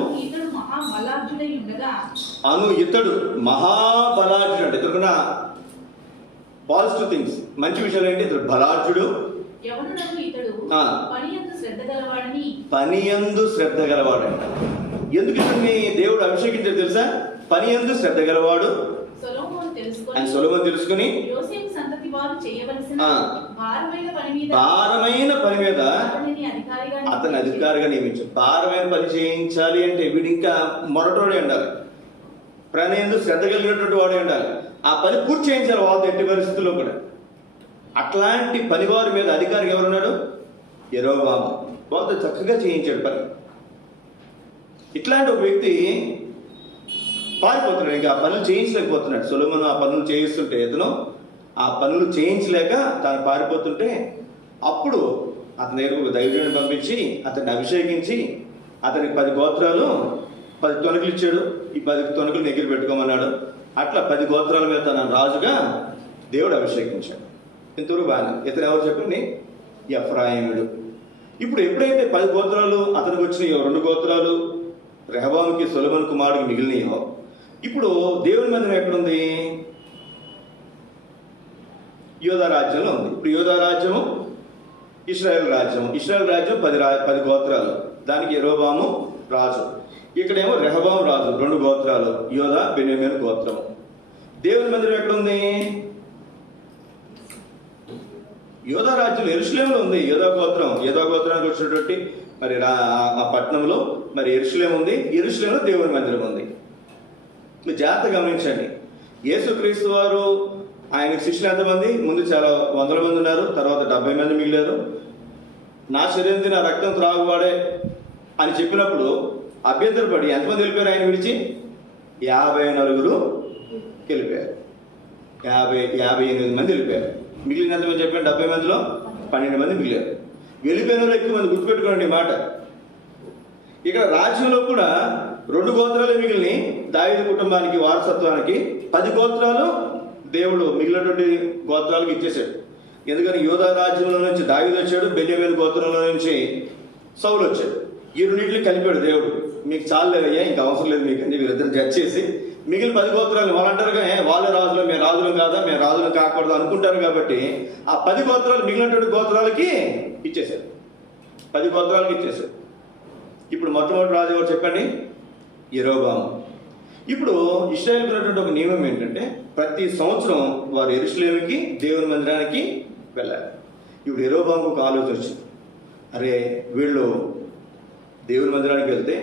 ఇతడు మహాబలార్జుడు అంటే ఇతరుకున్న పాజిటివ్ థింగ్స్, మంచి విషయాలు ఏంటి? ఇతడు బలార్జుడు, పనియందు శ్రద్ధ గలవాడంట. ఎందుకు ఇతన్ని దేవుడు అభిషేకించాడు తెలుసా? పనియందు శ్రద్ధ గలవాడు. సొలొమోను తెలుసుకుని భారమైన పని మీద అతన్ని అధికారిగా నియమించాడు. భారమైన పని చేయించాలి అంటే వీడు ఇంకా మొరటోడే ఉండాలి. ప్రయాణంలో శ్రద్ధ కలిగినటువంటి వాడే ఉండాలి. ఆ పని పూర్తి చేయించాలి వాళ్ళతో ఎట్టి పరిస్థితుల్లో కూడా. అట్లాంటి పనివారి మీద అధికారి ఎవరున్నాడు? యెరోబాము. వాళ్ళతో చక్కగా చేయించాడు పని. ఇట్లాంటి ఒక వ్యక్తి పారిపోతున్నాడు, ఇంకా ఆ పనులు చేయించలేకపోతున్నాడు. సొలొమోను ఆ పనులు చేయిస్తుంటే ఇతను ఆ పనులు చేయించలేక తాను పారిపోతుంటే అప్పుడు అతని దగ్గర ఒక దైవజనుడిని పంపించి అతన్ని అభిషేకించి అతనికి 10 గోత్రాలు 10 తొనకలు ఇచ్చాడు. ఈ 10 తొనకలు దగ్గర పెట్టుకోమన్నాడు. అట్లా 10 గోత్రాల మీద తన రాజుగా దేవుడు అభిషేకించాడు. ఇంతవరకు బాగా. ఇతను ఎవరు చెప్పండి? ఎఫ్రాయిముడు. ఇప్పుడు ఎప్పుడైతే 10 గోత్రాలు అతనికి వచ్చినాయో, 2 గోత్రాలు రెహబాముకి సొలొమోను కుమారుడికి మిగిలినాయో, ఇప్పుడు దేవుని మందిరం ఎక్కడుంది? యోధా రాజ్యంలో ఉంది. ఇప్పుడు యోధా రాజ్యము ఇశ్రాయేల్ రాజ్యం. ఇశ్రాయేల్ రాజ్యం 10 గోత్రాలు, దానికి యెరోబాము రాజు. ఇక్కడేమో రెహబాము రాజు, 2 గోత్రాలు, యోధా బెన్యామీను గోత్రము. దేవుని మందిరం ఎక్కడుంది? యోధా రాజ్యం యెరూషలేములో ఉంది. యోధా గోత్రానికి వచ్చినటువంటి మరి ఆ పట్టణంలో మరి యెరూషలేము ఉంది. యెరూషలేములో దేవుని మందిరం ఉంది. జాగ్రత్త గమనించండి. యేసుక్రీస్తు వారు ఆయనకు శిష్యులు ఎంతమంది? ముందు చాలా 100 మంది ఉన్నారు, తర్వాత 70 మంది మిగిలారు. నా శరీరం నా రక్తం త్రాగువాడే అని చెప్పినప్పుడు అభ్యంతరపడి ఎంతమంది వెళ్ళిపోయారు? ఆయన విడిచి 54 వెళ్ళిపోయారు. 58 మంది వెళ్ళిపోయారు. మిగిలిన ఎంతమంది చెప్పాను? 70 మందిలో 12 మంది మిగిలారు. వెళ్ళిపోయిన వాళ్ళు ఎక్కువ మంది. గుర్తుపెట్టుకోండి ఈ మాట. ఇక్కడ రాజ్యంలో కూడా 2 గోత్రాలు మిగిలిన దావీదు కుటుంబానికి వారసత్వానికి 10 గోత్రాలు దేవుడు మిగిలినటువంటి గోత్రాలకు ఇచ్చేశాడు. ఎందుకని యోధా రాజ్యంలో నుంచి దావీదు వచ్చాడు, బెన్యామీను గోత్రంలో నుంచి సౌలు వచ్చాడు. ఈ రెండింటిని కలిపాడు దేవుడు. మీకు చాలేదయ్యా, ఇంకా అవసరం లేదు మీకు అని వీరిద్దరు జడ్జ్ చేసి మిగిలిన 10 గోత్రాలు వాళ్ళు అంటారుగా, వాళ్ళే రాజులు, మేము రాజులు కాదా, మేము రాజులు కాకూడదు అనుకుంటారు. కాబట్టి ఆ 10 గోత్రాలు మిగిలినటువంటి గోత్రాలకి ఇచ్చేశాడు. 10 గోత్రాలకి ఇచ్చేశాడు. ఇప్పుడు మొట్టమొదటి రాజు ఎవరు చెప్పండి? యెరోబాము. ఇప్పుడు ఇశ్రాయేలుకు ఉన్నటువంటి ఒక నియమం ఏంటంటే ప్రతి సంవత్సరం వారు యెరూషలేముకి దేవుని మందిరానికి వెళ్ళాలి. ఇప్పుడు యెరోబాముకు ఒక ఆలోచన వచ్చింది. అరే, వీళ్ళు దేవుని మందిరానికి వెళ్తే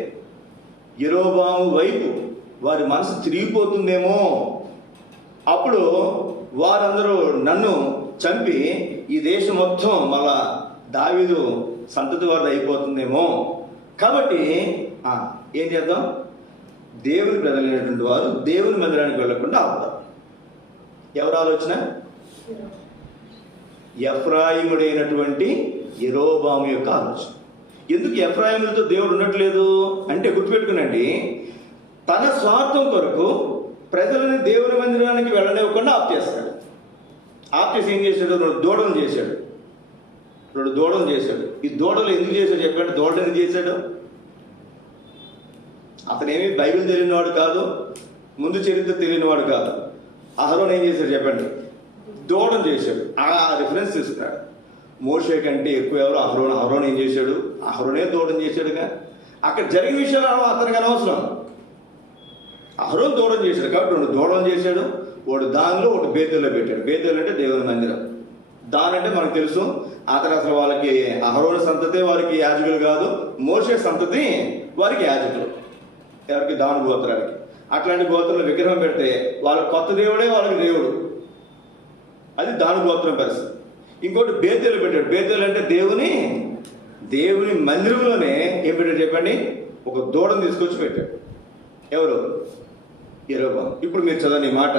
యెరోబాము వైపు వారి మనసు తిరిగిపోతుందేమో, అప్పుడు వారందరూ నన్ను చంపి ఈ దేశం మొత్తం మళ్ళా దావీదు సంతతి వారిది అయిపోతుందేమో. కాబట్టి ఏం చేద్దాం? దేవుని ప్రజలైనటువంటి వారు దేవుని మందిరానికి వెళ్లకుండా ఆపుతారు. ఎవరు ఆలోచన? ఎఫ్రాయిముడైనటువంటి యెరోబాము యొక్క ఆలోచన. ఎందుకు ఎఫ్రాయిములతో దేవుడు ఉండట్లేదు అంటే గుర్తుపెట్టుకునండి, తన స్వార్థం కొరకు ప్రజలని దేవుని మందిరానికి వెళ్ళనివ్వకుండా ఆప్ చేస్తాడు. ఆప్ చేసి ఏం చేశాడు? 2 దూడలు చేశాడు. 2 దూడలు చేశాడు. ఈ దూడలు ఎందుకు చేశాడు చెప్పండి? దూడలు ఎందుకు చేశాడు? అతనేమి బైబిల్ తెలియనివాడు కాదు, ముందు చరిత్ర తెలియనివాడు కాదు. అహరోన్ ఏం చేశాడు చెప్పండి? దూడను చేశాడు. ఆ రిఫరెన్స్ తీసుకున్నాడు. మోషే కంటే ఎక్కువ ఎవరు? అహరోన్ ఏం చేశాడు? అహరోనే దూడను చేశాడుగా. అక్కడ జరిగిన విషయాలు అతనికి అనవసరం. అహరోన్ దూడను చేశాడు కాబట్టి 2 దూడలు చేశాడు. ఒకటి దానిలో, ఒకటి బేతేల్లో పెట్టాడు. బేతేలు అంటే దేవుని మందిరం. దానంటే మనకు తెలుసు, అతను అసలు వాళ్ళకి అహరోను సంతతే వారికి యాజకులు కాదు, మోషే సంతతి వారికి యాజకులు. ఎవరికి? దాని గోత్రానికి. అట్లాంటి గోత్రంలో విగ్రహం పెడితే వాళ్ళ కొత్త దేవుడే వాళ్ళకి దేవుడు. అది దాని గోత్రం పరిస్థితి. ఇంకోటి బేతేలు పెట్టాడు. బేతేలు అంటే దేవుని మందిరంలోనే ఏం పెట్టాడు చెప్పండి? ఒక దూడను తీసుకొచ్చి పెట్టాడు. ఎవరు? యెరోబాము. ఇప్పుడు మీరు చదవండి మాట.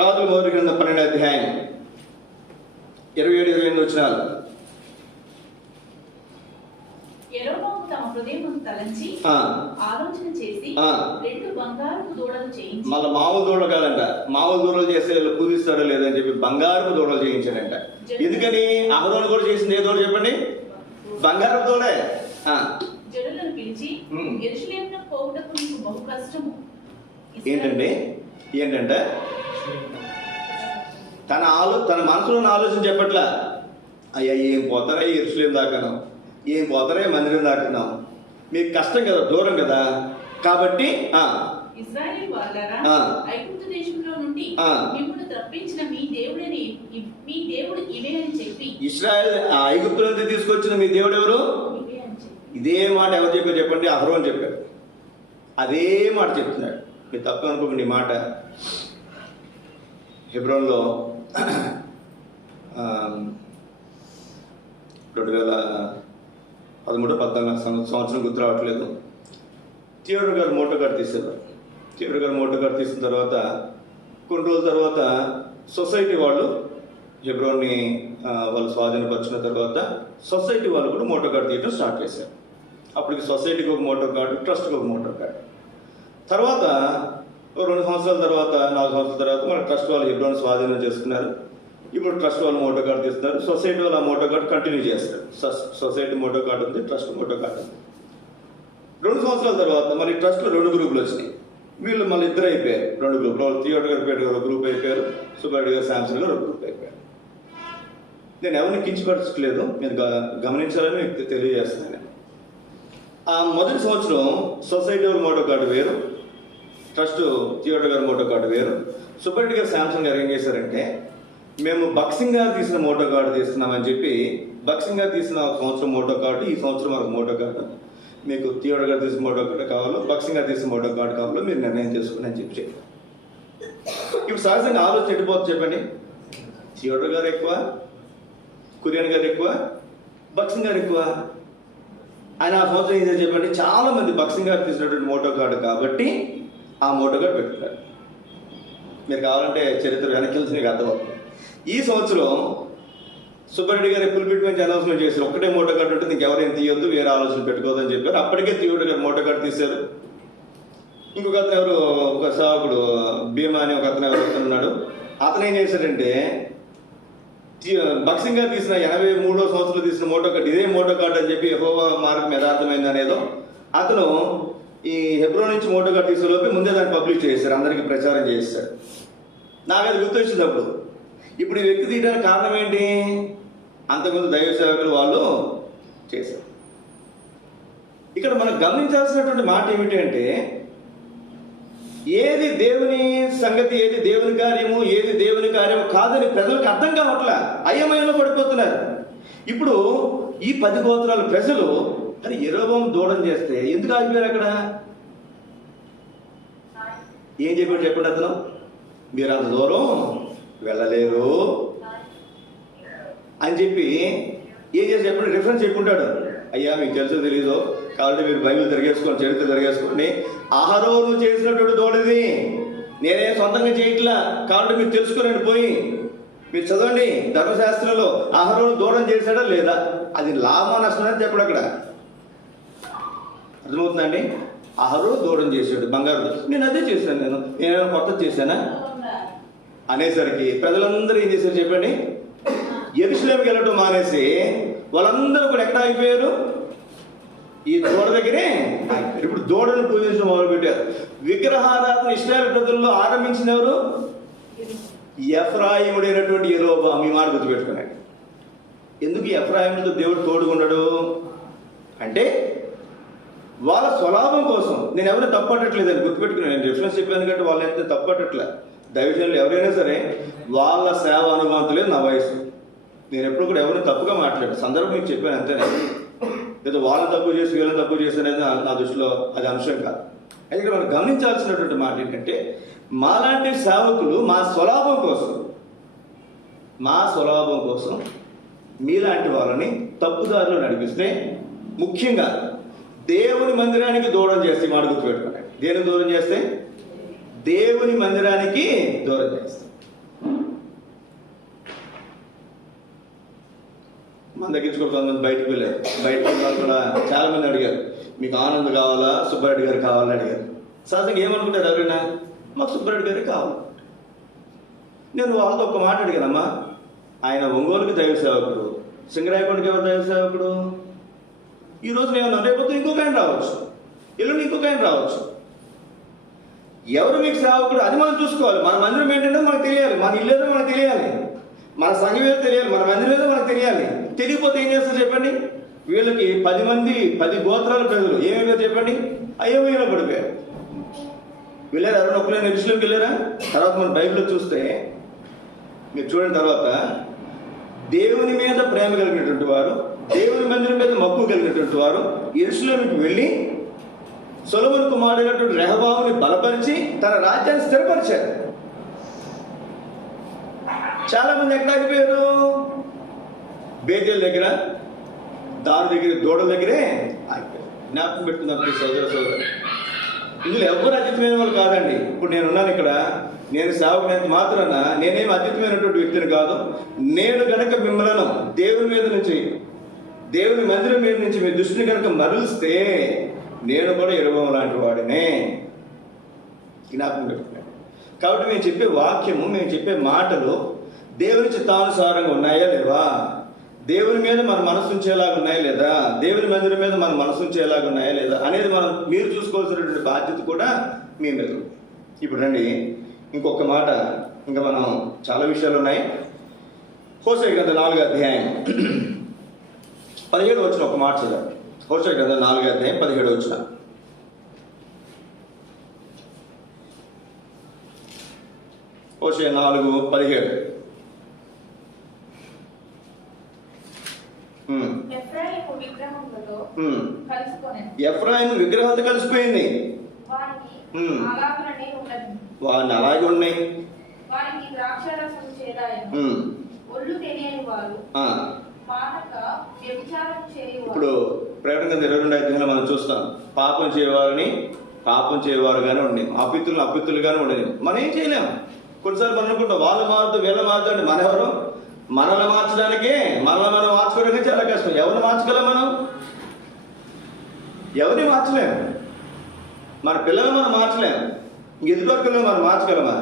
రాజుల మొదటి గ్రంథం 12వ అధ్యాయం 27-28 వచనాలు. యెరోబాము తమ హృదయమును తలంచి ఆలోచన చేసి 2 బంగారపు దూడలు చేయించి, మళ్ళీ మామూలు దూడలు కాదంట, మామూలు దూడలు చేస్తే పూజిస్తాడో లేదని చెప్పి బంగారపు దూడలు చేయించాడంట. ఎందుకని? అహరోను కూడా చేసింది ఏ దూడ చెప్పండి? బంగారపు దూడే. జనులను పిలిచి, యెరూషలేమునకు పోవుటకు నీకు బహు కష్టము. ఏంటంటే తన మనసులో ఆలోచన చెప్పట్లా. అయ్యా, ఏం పోతారా యెరూషలేము దాకాను, ఏం పోతారా మందిరం దాకాను, మీకు కష్టం కదా, దూరం కదా. కాబట్టి ఇశ్రాయేలు వారలారా, ఐగుప్తు దేశంలో నుండి మిమ్మును తప్పించిన మీ దేవుడు ఇవే అని చెప్పి, ఇశ్రాయేల్ ఐగుప్తు నుండి తీసుకొచ్చిన మీ దేవుడు ఎవరు? ఇదే మాట ఎవరు చెప్పారు చెప్పండి? అహరోను చెప్పారు. అదే మాట చెప్తున్నాడు. మీరు తప్పు అనుకోకండి ఈ మాట. హెబ్రోన్లో 2013-14 సంవత్సరం గుర్తు రావట్లేదు, థియోడర్ గారు మోటో కార్డు తీశారు. థియోడర్ గారు మోటో కార్డు తీసిన తర్వాత కొన్ని రోజుల తర్వాత సొసైటీ వాళ్ళు హెబ్రోన్ని వాళ్ళు స్వాధీనపరిచిన తర్వాత సొసైటీ వాళ్ళు కూడా మోటో కార్డు తీయడం స్టార్ట్ చేశారు. అప్పటికి సొసైటీకి ఒక మోటో కార్డు, ట్రస్ట్కి ఒక మోటో కార్డు. తర్వాత 2 సంవత్సరాల తర్వాత 4 సంవత్సరాల తర్వాత మన ట్రస్ట్ వాళ్ళు హెబ్రోన్ స్వాధీనం చేసుకున్నారు. ఇప్పుడు ట్రస్ట్ వాళ్ళు మోటో కార్డు తీస్తున్నారు, సొసైటీ వాళ్ళు ఆ మోటో కార్డు కంటిన్యూ చేస్తారు. సొసైటీ మోటో కార్డు ఉంది, ట్రస్ట్ మోటో కార్డు ఉంది. 2 సంవత్సరాల తర్వాత మరి ట్రస్ట్లో 2 గ్రూపులు వచ్చినాయి. వీళ్ళు మళ్ళీ ఇద్దరు అయిపోయారు, 2 గ్రూపులు. వాళ్ళు థియోడర్ గారు పేట గారు ఒక గ్రూప్ అయిపోయారు, సుబ్బారెడ్డి గారు శాంసన్ గారు ఒక గ్రూప్ అయిపోయారు. నేను ఎవరిని కించపరచట్లేదు, మీరు గమనించాలని మీకు తెలియజేస్తున్నాను. నేను ఆ మొదటి సంవత్సరం సొసైటీ వాళ్ళ మోటో కార్డు వేరు, ట్రస్ట్ థియోడర్ గారి మోటో కార్డు వేరు. సుబ్బారెడ్డి గారు శాంసన్ గారు ఏం చేశారంటే, మేము బక్సింగ్ గారు తీసిన మోటో కార్డు తీస్తున్నామని చెప్పి బక్సింగ్ గారు తీసిన సంవత్సరం మోటో కార్డు, ఈ సంవత్సరం మనకు మోటో కార్డు, మీకు థియోడర్ గారు తీసిన మోటో కార్డు కావాలో బక్సింగ్ గారు తీసిన మోటో కార్డు కావాలో మీరు నిర్ణయం చేసుకుని అని చెప్పి చెప్పారు. ఇప్పుడు సహజంగా ఆలోచన ఎట్టిపోతుంది చెప్పండి, థియోడర్ గారు ఎక్కువ, కురియన్ గారు ఎక్కువ, బక్సింగ్ గారు ఎక్కువ. ఆయన ఆ సంవత్సరం ఏం చెప్పండి, చాలా మంది బక్సింగ్ గారు తీసినటువంటి మోటో కార్డు కాబట్టి ఆ మోటో కార్డు పెట్టుకున్నారు. మీరు కావాలంటే చరిత్ర వెనక్కి వెళ్తే మీకు అర్థమవుతుంది. ఈ సంవత్సరం సుబ్బారెడ్డి గారు పుల్పిట్ నుంచి అనౌన్స్మెంట్ చేశారు, ఒక్కటే మోటో కార్డు ఉంటుంది, ఇంకెవరైనా తీయొద్దు, వేరే ఆలోచన పెట్టుకోవద్దని చెప్పారు. అప్పటికే థియోడర్ గారు మోటో కార్డు తీశారు. ఇంకొక అతను ఎవరు, ఒక సేవకుడు భీమా అని ఒక అతను ఎవరు ఉన్నాడు, అతను ఏం చేశాడంటే బక్సింగ్ గారు తీసిన 83వ సంవత్సరంలో తీసిన మోటో కార్డు ఇదే మోటో కార్డు అని చెప్పి యెహోవా మార్గం యథార్థమైంది అనేదో అతను ఈ హెబ్రోన్ నుంచి మోటో కార్డు తీసేలోపే ముందే దాన్ని పబ్లిష్ చేశారు, అందరికీ ప్రచారం చేశారు. నాకు అది గుర్తొచ్చినప్పుడు ఇప్పుడు ఈ వ్యక్తి తీయడానికి కారణం ఏంటి, అంతకుముందు దైవ సేవకులు వాళ్ళు చేశారు. ఇక్కడ మనం గమనించాల్సినటువంటి మాట ఏమిటి అంటే, ఏది దేవుని సంగతి, ఏది దేవుని కార్యము, ఏది దేవుని కార్యము కాదని ప్రజలకు అర్థం కావట్లా, అయోమయంలో పడిపోతున్నారు. ఇప్పుడు ఈ 10 గోత్రాల ప్రజలు మరి యెరొబోము దూడం చేస్తే ఎందుకు ఆగిపోయారు? అక్కడ ఏం చెప్పాడు చెప్పండి, అతను మీరు అంత దూరం వెళ్ళలేరు అని చెప్పి ఏం చేసి చెప్పండి, రిఫరెన్స్ చెప్పుకుంటాడు. అయ్యా మీకు తెలుసో తెలీదో కాబట్టి మీరు బైబిల్ తిరిగేసుకోండి, చరిత్ర తిరిగేసుకోండి, అహరోను చేసినటువంటి దూడది, నేనే సొంతంగా చేయట్లా, కాబట్టి మీరు తెలుసుకోరండి, పోయి మీరు చదవండి ధర్మశాస్త్రంలో అహరోను దూడం చేశాడా లేదా, అది లాభం నష్టం అని చెప్పడు అక్కడ. అర్థమవుతుందండి? అహరోను దూడం చేశాడు బంగారు, నేను అదే చేశాను, నేనేమైనా కొత్తది చేశానా అనేసరికి ప్రజలందరూ ఏం చేశారు చెప్పండి, యెరూషలేముకి వెళ్ళటం మానేసి వాళ్ళందరూ కూడా ఎక్కడ ఆగిపోయారు, ఈ దూడ దగ్గరే. ఇప్పుడు దూడను పూజించడం మొదలుపెట్టారు. విగ్రహారాధన ఇశ్రాయేలు ప్రజల్లో ఆరంభించిన ఎవరు? ఎఫ్రాయిముడైనటువంటి యెరొబోము. మీ మాట గుర్తుపెట్టుకున్నాడు. ఎందుకు ఎఫ్రాయిముతో దేవుడు తోడుకున్నాడు అంటే వాళ్ళ స్వలాభం కోసం. నేను ఎవరైనా తప్పట్టట్లేదని గుర్తుపెట్టుకున్నాను, నేను రిఫరెన్స్ చెప్పాను కాబట్టి వాళ్ళు అయితే తప్పట్టట్లే. దైవజనులు ఎవరైనా సరే వాళ్ళ సేవ అనుభవంతులే నా వయసు. నేను ఎప్పుడు కూడా ఎవరిని తప్పుగా మాట్లాడాను, సందర్భం మీకు చెప్పాను అంతేనే. లేదా వాళ్ళని తక్కువ చేసి వీళ్ళని తక్కువ చేసి అనేది నా దృష్టిలో అది అంశం కాదు. అయితే మనం గమనించాల్సినటువంటి మాట ఏంటంటే, మాలాంటి సేవకులు మా స్వలాభం కోసం మీలాంటి వాళ్ళని తప్పుదారిలో నడిపిస్తే, ముఖ్యంగా దేవుని మందిరానికి దూరం చేస్తే, మాట గుర్తుపెట్టుకున్నాడు, దేనికి దూరం చేస్తే దేవుని మందిరానికి దూరం చేస్తే. మన దగ్గర కొంతమంది బయటకు వెళ్ళారు, బయటకు వెళ్ళారు కూడా చాలా మంది అడిగారు, మీకు ఆనంద్ కావాలా సుబ్బారెడ్డి గారు కావాలని అడిగారు. సహజంగా ఏమనుకుంటారు ఎవరైనా, మాకు సుబ్బారెడ్డి గారే కావాలి. నేను వాళ్ళతో ఒక్క మాట అడిగానమ్మా, ఆయన ఒంగోలుకి దైవ సేవకుడు, సింగరాయకొండకి ఎవరు దైవ సేవకుడు? ఈరోజు నేను రేపొద్దు ఇంకొక ఆయన రావచ్చు, ఎల్లుండి ఇంకొక ఆయన రావచ్చు. ఎవరు మీకు సేవకుడు అది మనం చూసుకోవాలి. మన మందిరం ఏంటంటే మనకు తెలియాలి, మన ఇల్లు ఏదో మనకు తెలియాలి, మన సంఘం ఏదో తెలియాలి, మన మందిరం ఏదో మనకు తెలియాలి. తెలియకపోతే ఏం చేస్తారు చెప్పండి? వీళ్ళకి 10 మంది 10 గోత్రాల ప్రజలు ఏమేమో చెప్పండి అయోమయంలో పడిపోయారు. వెళ్ళారు, ఎవరైనా ఒక్కరైనా యెరూషలేముకి వెళ్ళారా? తర్వాత మన బైబిల్లో చూస్తే మీరు చూడండి, తర్వాత దేవుని మీద ప్రేమ కలిగినటువంటి వారు, దేవుని మందిరం మీద మక్కువ కలిగినటువంటి వారు యెరూషలేముకి వెళ్ళి సొలొమోను కుమారుడైనటువంటి రెహబాముని బలపరిచి తన రాజ్యాన్ని స్థిరపరిచారు. చాలా మంది ఎక్కడ ఆగిపోయారు? బేతేల్ దగ్గర, దాని దగ్గర, దూడల దగ్గరే ఆగిపోయారు. జ్ఞాపకం పెట్టుకున్నప్పుడు సోదరు ఇందులో ఎవరు అతీతమైన వాళ్ళు కాదండి. ఇప్పుడు నేను ఉన్నాను ఇక్కడ, నేను సేవకునేంత మాత్రాన నేనేం అతీతమైనటువంటి వ్యక్తిని కాదు. నేను గనక మిమ్మల్ని దేవుని మీద నుంచి, దేవుని మందిరం మీద నుంచి మీ దృష్టిని కనుక మరలిస్తే నేను కూడా యెరొబోము లాంటి వాడినే. జ్ఞాపకం పెట్టుకున్నాను. కాబట్టి మేము చెప్పే వాక్యము, మేము చెప్పే మాటలు దేవుని చిత్తానుసారంగా ఉన్నాయా లేవా? దేవుని మీద మన మనసు ఉంచేలాగా ఉన్నాయా లేదా? దేవుని మందిరం మీద మన మనసు ఉంచేలాగా ఉన్నాయా లేదా అనేది మీరు చూసుకోవాల్సినటువంటి బాధ్యత కూడా మీ మీద. ఇప్పుడు రండి, ఇంకొక మాట, ఇంకా మనం చాలా విషయాలు ఉన్నాయి. హోషేయ గ్రంథం 4వ అధ్యాయం 17 వచ్చిన ఒక మాట చదవండి. హోషేయ గ్రంథం 4వ అధ్యాయం 17 వచ్చిన. హోషేయ 4:17. ఎఫ్రాయిము విగ్రహంతో కలిసిపోయింది. వాడిని అలాగే ఉన్నాయి. ఇప్పుడు ప్రకటన 22 మనం చూస్తాం, పాపం చేయవారుగానే ఉండి, అపిత్తులుగానే ఉండేది. మనం ఏం చేయలేము. కొన్నిసార్లు మనం అనుకుంటాం వాళ్ళు మారుతూ వీళ్ళ మారుతుంటే మన ఎవరు? మనల్ని మార్చడానికే, మనం మార్చుకోవడానికి చాలా కష్టం. ఎవరిని మార్చగలం? మనం ఎవరిని మార్చలేము. మన పిల్లల్ని మనం మార్చలేము. ఎదుటి పిల్లల్ని మనం మార్చగలమా?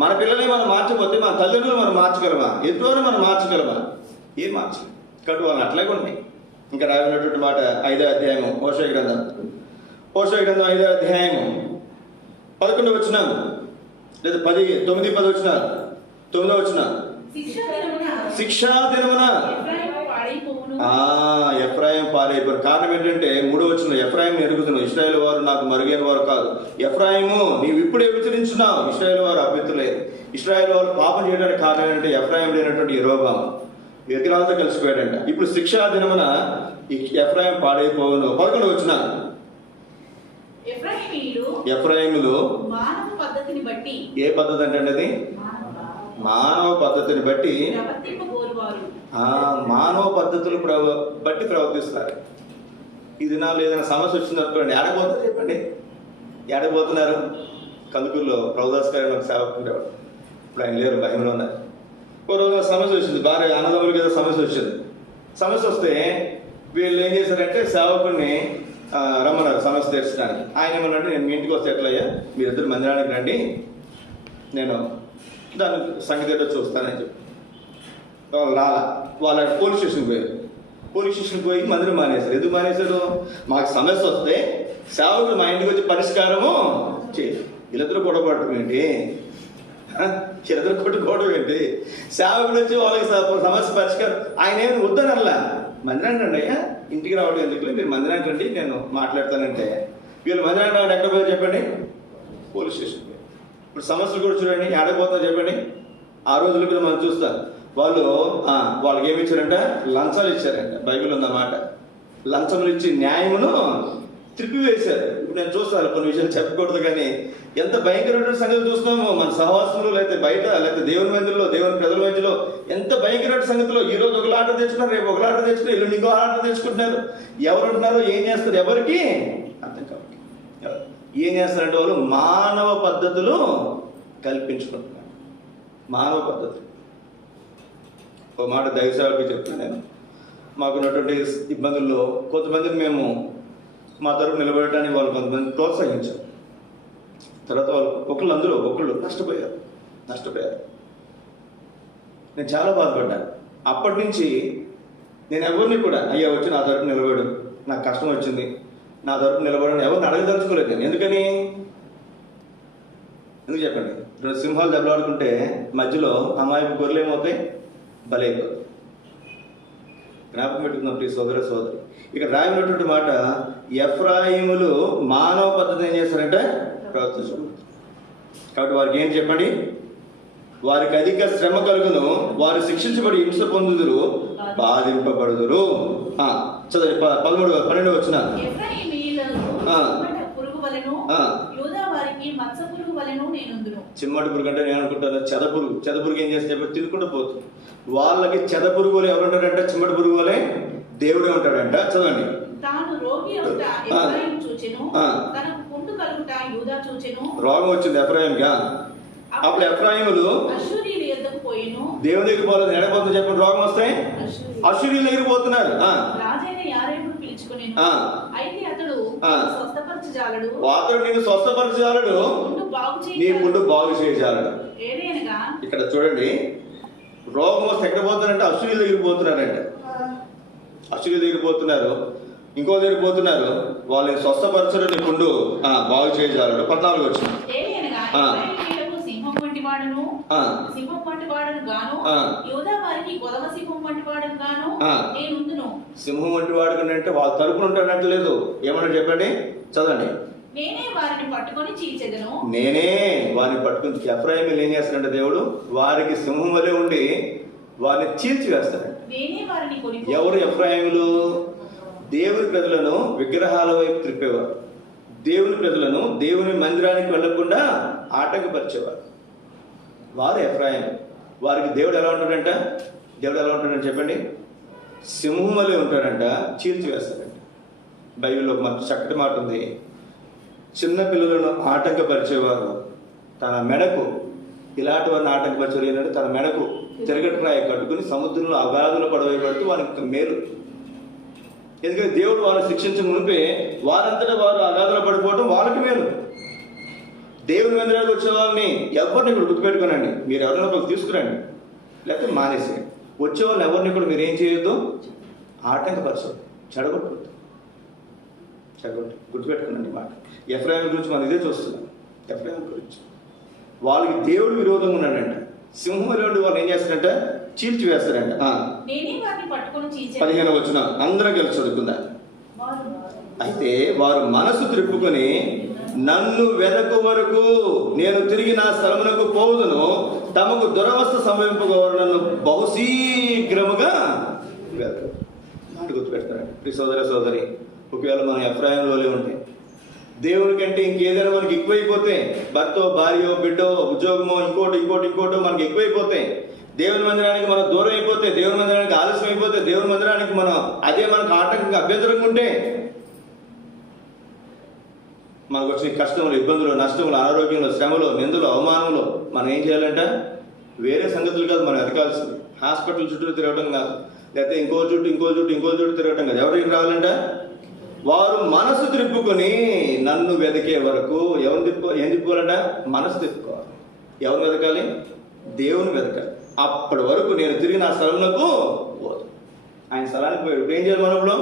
మన పిల్లల్ని మనం మార్చకపోతే మన తల్లిదండ్రులు మనం మార్చగలమా? ఎదుటివారు మనం మార్చగలమా? ఏం మార్చలేము. కాబట్టి వాళ్ళు అట్లాగే ఉన్నాయి. ఇంకా రాబడినటువంటి మాట 5వ అధ్యాయము హోషేయ గ్రంథం 5వ అధ్యాయము 11 వచనం, లేదా 9-10 వచనాలు, 9వ వచనం. శిక్షా దినమున ఎఫ్రాయిం పాడైపోయారు. కారణం ఏంటంటే 3వ వచనం, ఎఫ్రాయిం ఎరుగుతున్నావు, ఇశ్రాయేలు వారు నాకు మరుగైన వారు కాదు. ఎఫ్రాయిము, నీవు ఇప్పుడే విచరించున్నావు, ఇశ్రాయేలు వారు అభ్యర్థులే. ఇశ్రాయేలు వారు పాపం చేయడానికి కారణం ఏంటంటే ఎఫ్రాయిం లేనటువంటి యెరొబాము విగ్రహాలతో కలిసిపోయాడంట. ఇప్పుడు శిక్షా దినమున ఎఫ్రాయిం పాడైపోవును. 11వ వచనం. ఎఫ్రాయిములు మానవ పద్ధతిని బట్టి, ఏ పద్ధతి అంటే అది మానవ పద్ధతిని బట్టి, మానవ పద్ధతులు బట్టి ప్రవర్తిస్తారు. ఈ దినాల్లో ఏదైనా సమస్య వచ్చిందనుకోండి, ఏడబోతున్నారు చెప్పండి, ఏడబోతున్నారు. కందుకూరులో ప్రభుదాస్ గారు నాకు సేవకుండేవాడు. ఇప్పుడు ఆయన లేరు, భయంలో ఉన్నారు. ఓ రోజు సమస్య వచ్చింది, భార్య అన్నదమ్ములకి ఏదో సమస్య వచ్చింది. సమస్య వస్తే వీళ్ళు ఏం చేశారంటే సేవకుడిని రమ్మన్నారు సమస్య తీర్చడానికి. ఆయన ఏమన్నాడు, నేను మీ ఇంటికి వస్తే ఎట్లయ్యా, మీరిద్దరు మందిరానికి రండి, నేను దాని సంగతి ఏంటో చూస్తానని చెప్పి వాళ్ళు రాలా. వాళ్ళ పోలీస్ స్టేషన్కి పోయారు. పోలీస్ స్టేషన్కి పోయి మందిరం మానేశారు. ఎందుకు మానేశారు? మాకు సమస్య వస్తే సేవకుడు మా ఇంటికి వచ్చి పరిష్కారము చేయరు. వీళ్ళిద్దరూ గొడవపడటం ఏంటి? వీళ్ళిద్దరు కొట్టుకోవడం ఏంటి? సేవకుడు వచ్చి వాళ్ళకి సమస్య పరిష్కారం, ఆయన ఏమి వద్దనల్లా, మందిరానికి రండి అయ్యా, ఇంటికి రావడం ఎందుకు, మీరు మందిరానికి రండి నేను మాట్లాడతానంటే వీళ్ళు మందిరానికి రావడం ఎక్కడ పోయారు చెప్పండి? Police station. ఇప్పుడు సమస్యలు కూడా చూడండి, ఏడకపోతుందో చెప్పండి. ఆ రోజుల కూడా మనం చూస్తాం, వాళ్ళకి ఏమి ఇచ్చారంట? లంచాలు ఇచ్చారంట. బైబిల్ ఉందన్నమాట. లంచములు ఇచ్చి న్యాయమును త్రిప్పివేశారు. ఇప్పుడు నేను చూస్తాను, కొన్ని విషయాలు చెప్పకూడదు కానీ ఎంత భయంకరమైన సంగతి చూస్తున్నామో మన సహవాసంలో, లేకపోతే బయట, లేకపోతే దేవుని మందిరంలో, దేవుని ప్రజల మధ్యలో ఎంత భయంకరమైన సంగతిలో. ఈ రోజు ఒకలాట తెచ్చుకున్నారు, రేపు ఒకలాట తెచ్చుకున్నారు, ఇల్లు ఇంకో ఆట తెచ్చుకుంటున్నారు. ఎవరు ఉంటున్నారో ఏం చేస్తారు ఎవరికి అర్థం కాదు. ఏం చేస్తారంటే వాళ్ళు మానవ పద్ధతులు కల్పించుకుంటున్నారు. మానవ పద్ధతులు. ఒక మాట దైవసేవకి చెప్తాను నేను. మాకున్నటువంటి ఇబ్బందుల్లో కొంతమందిని మేము మా తరపు నిలబడటానికి వాళ్ళు కొంతమంది ప్రోత్సహించారు. తర్వాత వాళ్ళు అందులో ఒకళ్ళు నష్టపోయారు. నేను చాలా బాధపడ్డాను. అప్పటి నుంచి నేను ఎవరిని కూడా, అయ్యా వచ్చి నా తరపు నిలబడు, నాకు కష్టం వచ్చింది, నా తరపు నిలబడని ఎవరిని అడగదలుచుకోలేదు నేను. ఎందుకు చెప్పండి? 2 సింహాలు దెబ్బలాడుకుంటే మధ్యలో అమాయకు గొర్రెలు ఏమవుతాయి? బలైపోతాయి. జ్ఞాపకం పెట్టుకుందాం ప్లీజ్ సోదరి. ఇక్కడ రాయబడినటువంటి మాట, ఎఫ్రాయిములు మానవ పద్ధతి ఏం చేస్తారంటే ప్రవర్తించు. కాబట్టి వారికి ఏం చెప్పండి? వారికి అధిక శ్రమ కలుగును, వారు శిక్షించబడి హింస పొందుదురు, బాధింపబడుదురు. చదవండి 13-12 వచనం. వలెను యూదా వారికి మత్స్య పురుగు వలెను నేనుందును. చిమ్మటి పురుగు అంటే నేను అనుకుంటాను చెదపురుగు. చెదపురుగు ఏం చేస్తే చెప్పి తినుకుంటూ పోతుంది. వాళ్ళకి చెదపురుగు వలె ఎవరు ఉంటాడంట? చిమ్మటి పురుగు వలె దేవుడే ఉంటాడంట. చదవండి. తాను రోగి అవుట ఎఫ్రాయిము చూచెను, తనకు పుండు కలుగుట యూదా చూచెను. రోగం వచ్చింది ఎఫ్రాయిముగా. అప్పుడు ఎఫ్రాయిములు అష్షూరీయుల యొద్దకు పోయెను. దేవుని దగ్గరికి పోలేదు. ఎడపోతుంది చెప్పండి. రోగం వస్తాయి అష్షూరీయుల దగ్గరికి పోతున్నారు. రాజైన యారేబును పిలుచుకొనెను. అయితే అతడు స్వస్థపరచజాలడు. అతడు నిన్ను స్వస్థపరచజాలడు, నీ పుండు బాగు చేయజాలడు. ఏడేనగా ఇక్కడ చూడండి, రోగం వస్తే ఎక్కడ పోతున్నారంటే అష్షూరీయుల దగ్గరికి పోతున్నారంటే. అష్షూరీయుల దగ్గరికి పోతున్నారు, ఇంకో దగ్గరికి పోతున్నారు. వాళ్ళని స్వస్థపరచడం, నీ పుండు బాగు చేయజాలడు. 14 వచ్చింది. సింహం వంటి వాడును, సింహం వంటి వాడును గాను, యూదా వారికి గొదవ సింహం వంటి వాడును గాను నేనుందును. సింహం వంటి వాడు అంటే వాళ్ళ తరపున ఉంటాడంటే లేదు. ఏమన్నా చెప్పండి, చదవండి. నేనే వారిని పట్టుకొని చీల్చెదను. నేనే వారిని పట్టుకుని. ఎఫ్రాయిములు ఏం చేస్తాడంటే దేవుడు వారికి సింహం వలె ఉండి వారిని చీల్చివేస్తాడు. నేనే వారిని కొని. ఎవరు ఎఫ్రాయిములు? దేవుని ప్రజలను విగ్రహాల వైపు త్రిప్పేవారు. దేవుని ప్రజలను దేవుని మందిరానికి వెళ్లకుండా ఆటంకపరిచేవారు. వారు ఎఫ్రాయిం. వారికి దేవుడు ఎలా ఉంటాడంట? దేవుడు ఎలా ఉంటాడంట చెప్పండి? సింహం వలె ఉంటాడంట, చీల్చివేస్తాడంట. బైబిల్లో ఒక మంచి చక్కటి మాట ఉంది. చిన్న పిల్లలను ఆటంకపరిచేవారు తన మెడకు, ఇలాంటి వారిని ఆటంకపరిచేవారు ఏంటంటే తన మెడకు తిరగట్రాయి కట్టుకుని సముద్రంలో అగాధులు పడవేయబడుతూ వారికి మేలు. ఎందుకంటే దేవుడు వారిని శిక్షించక మునిపే వారంతటా వారు అగాధంలో పడిపోవడం వాళ్ళకి మేలు. దేవుని మందిరానికి వచ్చే వాళ్ళని ఎవరిని ఇక్కడ గుర్తుపెట్టుకోనండి. మీరు ఎవరైనా ఒకరు తీసుకురండి, లేకపోతే మానేసేయండి. వచ్చే వాళ్ళని ఎవరిని కూడా మీరు ఏం చేయొద్దు, ఆటంకపరచదు, చెడగొట్టద్దు. గుర్తుపెట్టుకోనండి మాట. ఎఫ్రాయిం గురించి మనం ఇదే చూస్తున్నాం. ఎఫ్రాయిం గురించి వాళ్ళకి దేవుడు విరోధంగా ఉన్నాడంట. సింహం వాళ్ళు ఏం చేస్తారంట? చీల్చివేస్తారంట. 15 వచ్చిన అందరం కలిసి చదువుకుందా. అయితే వారు మనసు త్రిప్పుకొని నన్ను వెదకు వరకు నేను తిరిగి నా స్థలమునకు పోవుదును, తమకు దురవస్థ సంభవింపగోరు నన్ను బహుశీఘ్రముగా వెదకు. మాట గుర్తుపెడతారండి ప్రియ సోదర సోదరి. ఒకవేళ మనం ఎఫ్రాయిములోనే ఉంటే, దేవుని కంటే ఇంకేదైనా మనకి ఎక్కువైపోతే, భర్తో భార్యో బిడ్డో ఉద్యోగమో ఇంకోటో మనకి ఎక్కువైపోతే, దేవుని మందిరానికి మనం దూరం అయిపోతే, దేవుని మందిరానికి ఆలస్యం అయిపోతే, దేవుని మందిరానికి మనం అదే మనకు ఆటంకంగా అభ్యంతరంగా ఉంటే, మనకు వచ్చిన కష్టములు, ఇబ్బందులు, నష్టములు, అనారోగ్యంలో, శ్రమలో, నిందలు, అవమానంలో మనం ఏం చేయాలంట? వేరే సంగతులు కాదు మనం ఎదగాల్సింది. హాస్పిటల్ చుట్టూ తిరగటం కాదు, లేకపోతే ఇంకో చుట్టూ తిరగటం కాదు. ఎవరికి రావాలంట? వారు మనసు త్రిప్పుకొని నన్ను వెతికే వరకు. ఏం తిప్పుకోవాలంట? మనసు తిప్పుకోవాలి. ఎవరు వెతకాలి? దేవుని వెతకాలి. అప్పటి వరకు నేను తిరిగి నా స్థలంలోకి పోదు. ఆయన స్థలానికి పోయాడు. ఇప్పుడు ఏం చేయాలి మనం? ఇప్పుడు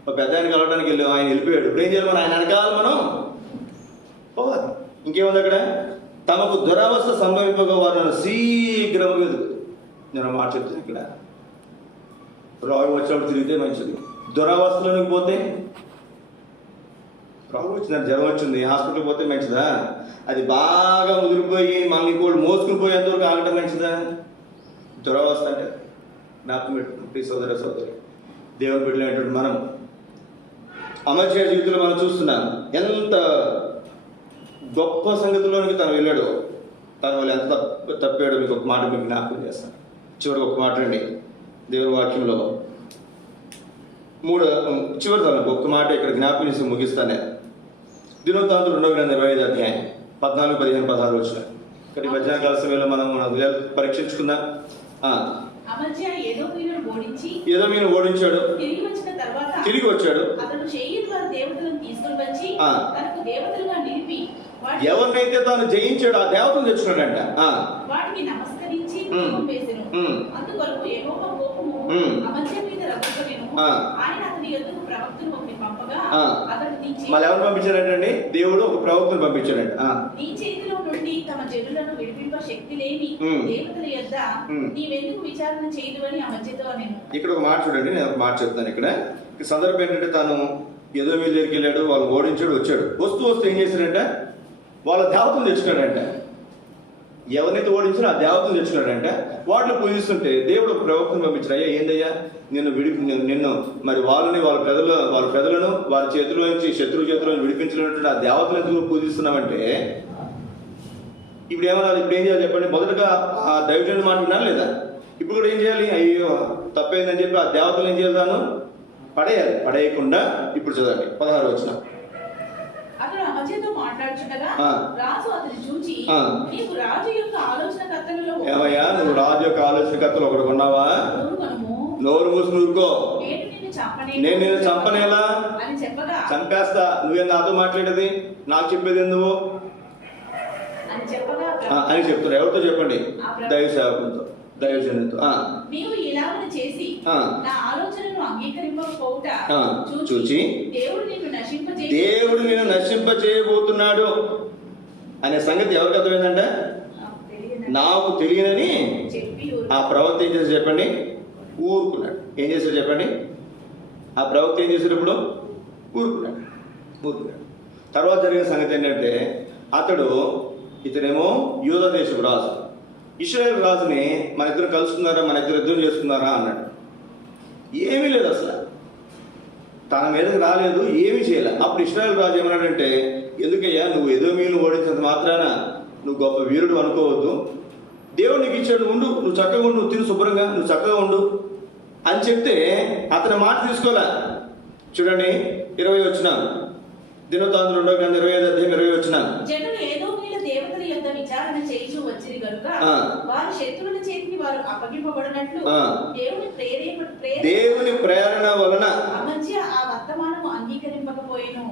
ఒక పెద్ద ఆయన కలవడానికి వెళ్ళాం, ఆయన వెళ్ళిపోయాడు. ఇప్పుడు ఏం చేయాలి మనం? ఆయన వెనకాలి మనం పోవాలి. ఇంకేముంది అక్కడ? తమకు దురవస్థ సంభవింపగా వారు నన్ను శీఘ్రముగా వెతుకు. నేను మాట చెప్తాను. ఇక్కడ రోగం వచ్చినప్పుడు తిరిగితే మంచిది. దురవస్థలోకి పోతే, రోగం వచ్చింది, జ్వరం వచ్చింది, హాస్పిటల్కి పోతే మంచిదా? అది బాగా ముదిరిపోయి మళ్ళీ ఇంకోటి మోసుకుని పోయేంతవరకు ఆగటం మంచిదా? దురవస్థ అంటే జ్ఞాపకం పెట్టుకుంటే సోదర సోదరి, దేవుని బిడ్డలైనటువంటి మనం అమర్చే జీవితంలో మనం చూస్తున్నాం ఎంత గొప్ప సంగతిలోనికి తను వెళ్ళాడో, తను వాళ్ళు ఎంత తప్పాడో మీకు ఒక మాట మీకు జ్ఞాపకం చేస్తాను. చివరికి ఒక మాట అండి దేవుని వాక్యంలో చివరి తనకు ఒక్క మాట ఇక్కడ జ్ఞాపకం చేసి ముగిస్తానే. దినోత్తాంతులు 2వ గ్రంథం 25వ అధ్యాయం 14, 15, 16 వచ్చిన ఇక్కడ మధ్యాహ్న కాల సమయంలో మనం పరీక్షించుకుందాం. ఏదో మీరు ఓడించాడు, తిరిగి వచ్చాడు. ఎవరినైతే తాను జయించాడు ఆ దేవతను తెచ్చుకున్నాడంట. మళ్ళీ ఎవరు పంపించాడంటండి? దేవుడు ఒక ప్రవక్తను పంపించాడంట. ఇక్కడ ఒక మాట చూడండి, నేను ఒక మాట చెప్తాను. ఇక్కడ సందర్భం ఏంటంటే తాను ఏదో వీళ్ళ దగ్గరికి వెళ్ళాడు, వాళ్ళు ఓడించాడు, వచ్చాడు. వస్తూ ఏం చేశాడంట? వాళ్ళ దేవతను తెచ్చుకున్నాడంట. ఎవరినైతే ఓడించినా ఆ దేవతను తెచ్చుకున్నాడంటే వాటిని పూజిస్తుంటే దేవుడు ఒక ప్రవక్తను పంపించాడు. అయ్యా ఏందయ్యా నిన్ను మరి వాళ్ళ పెదలను వారి చేతిలో నుంచి శత్రువు చేతిలో నుంచి విడిపించినటువంటి ఆ దేవతను ఎందుకు పూజిస్తున్నామంటే ఇప్పుడు ఏమన్నా ఇప్పుడు ఏం చేయాలి చెప్పండి? మొదటగా ఆ దైవజనుడి మాట వినాలి లేదా? ఇప్పుడు కూడా ఏం చేయాలి? అయ్యో తప్పైందని చెప్పి ఆ దేవతలు ఏం చేద్దాను? పడేయాలి. పడేయకుండా ఇప్పుడు చదవండి 16వ వచనం. అతడు అమజ్యతో మాట్లాడుచుండగా రాజు అతన్ని చూచి, నీవు రాజు యొక్క ఆలోచనకర్తలలో ఏమయ్యా నువ్వు రాజు యొక్క ఆలోచనకర్తలు ఒకడు కొన్నావా? నోరు మూసి ఊరుకో, నేను నిన్ను చంపనేలా అని చెప్పగా, చంపేస్తా, నువ్వేం నాతో మాట్లాడేది, నాకు చెప్పేది ఎందుకు అని చెప్తున్నారు. ఎవరితో చెప్పండి? దైవ సేవకులతో, దైవజనులతో. నీవు ఇలాగ చేసి నా ఆలోచనను అంగీకరింపకపోవుట చూచి దేవుడు నిన్ను నశింపచేయబోతున్నాడు అనే సంగతి ఎవరికి అర్థమైందంటే నాకు తెలియనని ఆ ప్రవక్త ఏం చేశారు చెప్పండి? ఊరుకున్నాడు. ఏం చేశారు చెప్పండి? ఆ ప్రవక్త ఏం చేశారు? ఇప్పుడు ఊరుకున్నాడు. తర్వాత జరిగిన సంగతి ఏంటంటే ఇతనేమో యూదా దేశపు రాజు, ఇశ్రాయేల్ రాజుని మన ఇద్దరు కలుసుకున్నారా, మన ఇద్దరు యుద్ధం చేసుకున్నారా అన్నాడు. ఏమీ లేదు, అసలు తన మీదకి రాలేదు, ఏమీ చేయలే. అప్పుడు ఇశ్రాయేల్ రాజు ఏమన్నాడంటే, ఎందుకయ్యా నువ్వు ఎదోమీయులను ఓడించినంత మాత్రాన నువ్వు గొప్ప వీరుడు అనుకోవద్దు, దేవుడు నీకు ఇచ్చాడు, ఉండు, నువ్వు చక్కగా ఉండు, నువ్వు తిను శుభ్రంగా, నువ్వు చక్కగా ఉండు అని చెప్తే అతని మాట తీసుకోలే. చూడండి 20 వచనం, దినవృత్తాంతం 2వ గ్రంథం 25వ అధ్యాయం 20వ వచనం. దేవతల యొద్ద విచారణ చేయించు వచ్చిరి గనుక వారి శత్రువుల చేతికి వారు అప్పగింపబడినట్లు దేవుని ప్రేరణ వలన అమజ్య ఆ వర్తమానము అంగీకరింపకపోయేను.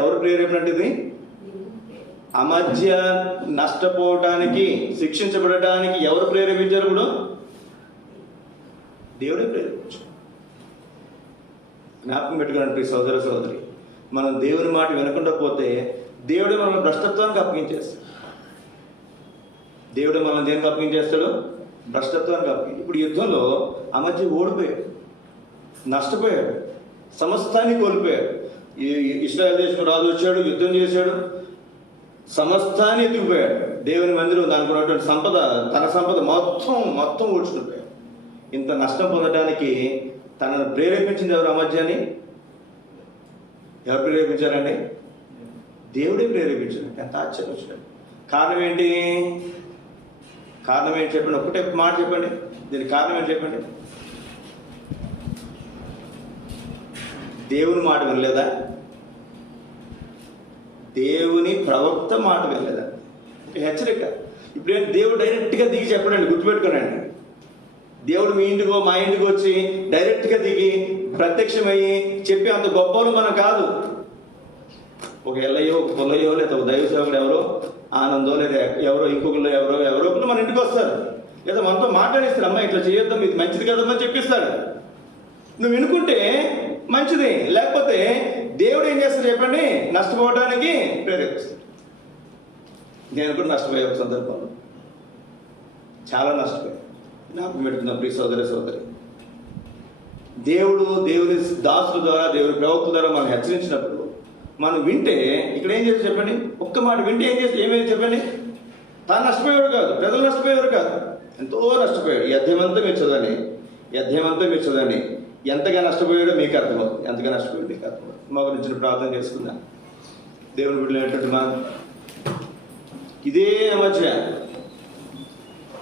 ఎవరు ప్రేరేపణ అంటే ఇది? అమజ్య నష్టపోవటానికి, శిక్షించబడటానికి ఎవరు ప్రేరేపించారు? ఇప్పుడు దేవుడే ప్రేరేపించారు. జ్ఞాపకం పెట్టుకున్నట్టు సోదర సోదరి, మనం దేవుని మాట వినకుండా పోతే దేవుడు మనల్ని భ్రష్టత్వానికి అప్పగించేస్తాడు. దేవుడు మనల్ని దేనికి అప్పగించేస్తాడు? భ్రష్టత్వానికి అప్పగించి. ఇప్పుడు యుద్ధంలో అమజ్య ఓడిపోయాడు, నష్టపోయాడు, సమస్తాన్ని కోల్పోయాడు. ఇశ్రాయేల్ దేశం రాజు వచ్చాడు, యుద్ధం చేశాడు, సమస్తాన్ని ఎత్తుకుపోయాడు. దేవుని మందిరం, దానికి ఉన్నటువంటి సంపద, తన సంపద మొత్తం ఊడ్చుకుపోయాడు. ఇంత నష్టం పొందడానికి తనను ప్రేరేపించింది ఎవరు? అమజ్యాన్ని ఎవరు ప్రేరేపించారండి? దేవుడే ప్రేరేపించాడు. ఎంత ఆశ్చర్యం వచ్చింది. కారణం ఏంటి చెప్పండి? ఒకటే మాట చెప్పండి, దీనికి కారణం ఏంటి చెప్పండి? దేవుని మాట వినలేదా? దేవుని ప్రవక్త మాట వినలేదా? హెచ్చరిక. ఇప్పుడేంటి? దేవుడు డైరెక్ట్గా దిగి చెప్పడండి, గుర్తుపెట్టుకోనండి. దేవుడు మీ ఇంటికో మా ఇంటికి వచ్చి డైరెక్ట్గా దిగి ప్రత్యక్షమయ్యి చెప్పి అంత గొప్పలు మనం కాదు. ఒక ఎల్లయ్యో, ఒక పొల్లయ్యో, లేదా ఒక దైవ సేవకుడు ఎవరో, ఆనందో, లేదా ఎవరో ఇంకొకరు ఎవరో మన ఇంటికి వస్తారు, లేదా మనతో మాట్లాడిస్తారు. అమ్మ ఇట్లా చేయొద్దాం, ఇది మంచిది కదమ్మా చెప్పిస్తాడు. నువ్వు వినుకుంటే మంచిది, లేకపోతే దేవుడు ఏం చేస్తాడు చెప్పండి? నష్టపోవడానికి ప్రేరేపిస్తాడు. నేను కూడా నష్టపోయే ఒక సందర్భంలో చాలా నష్టపోయాను. నాకు పెడుతున్న ప్రియ సోదరి దేవుని దాసుల ద్వారా, దేవుని ప్రవక్తుల ద్వారా మనం హెచ్చరించినప్పుడు మనం వింటే ఇక్కడ ఏం చేసి చెప్పండి? ఒక్క మాట వింటే ఏమైంది చెప్పండి? తాను నష్టపోయేవాడు కాదు, ప్రజలు నష్టపోయేవారు కాదు, ఎంతో నష్టపోయాడు. ఈ అధ్యాయమంతా మీరు చదవండి. ఎంతగా నష్టపోయాడో మీకు అర్థమవుతుంది. ఎంతగా నష్టపోయాడు మీకు అర్థమవుతుంది. మా గురించి ప్రార్థన చేసుకుందాం. దేవుని బిడ్డలైనటువంటి మా ఇదే మధ్య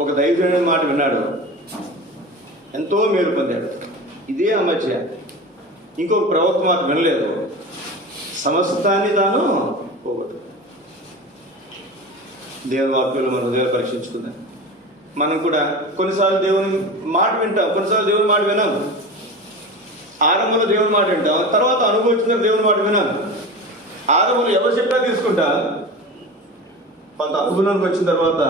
ఒక దైవజనుడి మాట విన్నాడు, ఎంతో మేలు పొందాడు. ఇదే మధ్య ఇంకొక ప్రవక్త మాట వినలేదు, సమస్తాన్ని తాను పోగొట్టు. దేవుని వాక్యంలో మనం హృదయాలు పరీక్షించుకుందాం. మనం కూడా కొన్నిసార్లు దేవుని మాట వింటాం, కొన్నిసార్లు దేవుని మాట వినాం. ఆరంభంలో దేవుని మాట వింటాం, తర్వాత అనుభవించిన దేవుని మాట వినాం. ఆరంభంలో ఎవరు చెప్పినా తీసుకుంటాం, కొంత అనుభవానికి వచ్చిన తర్వాత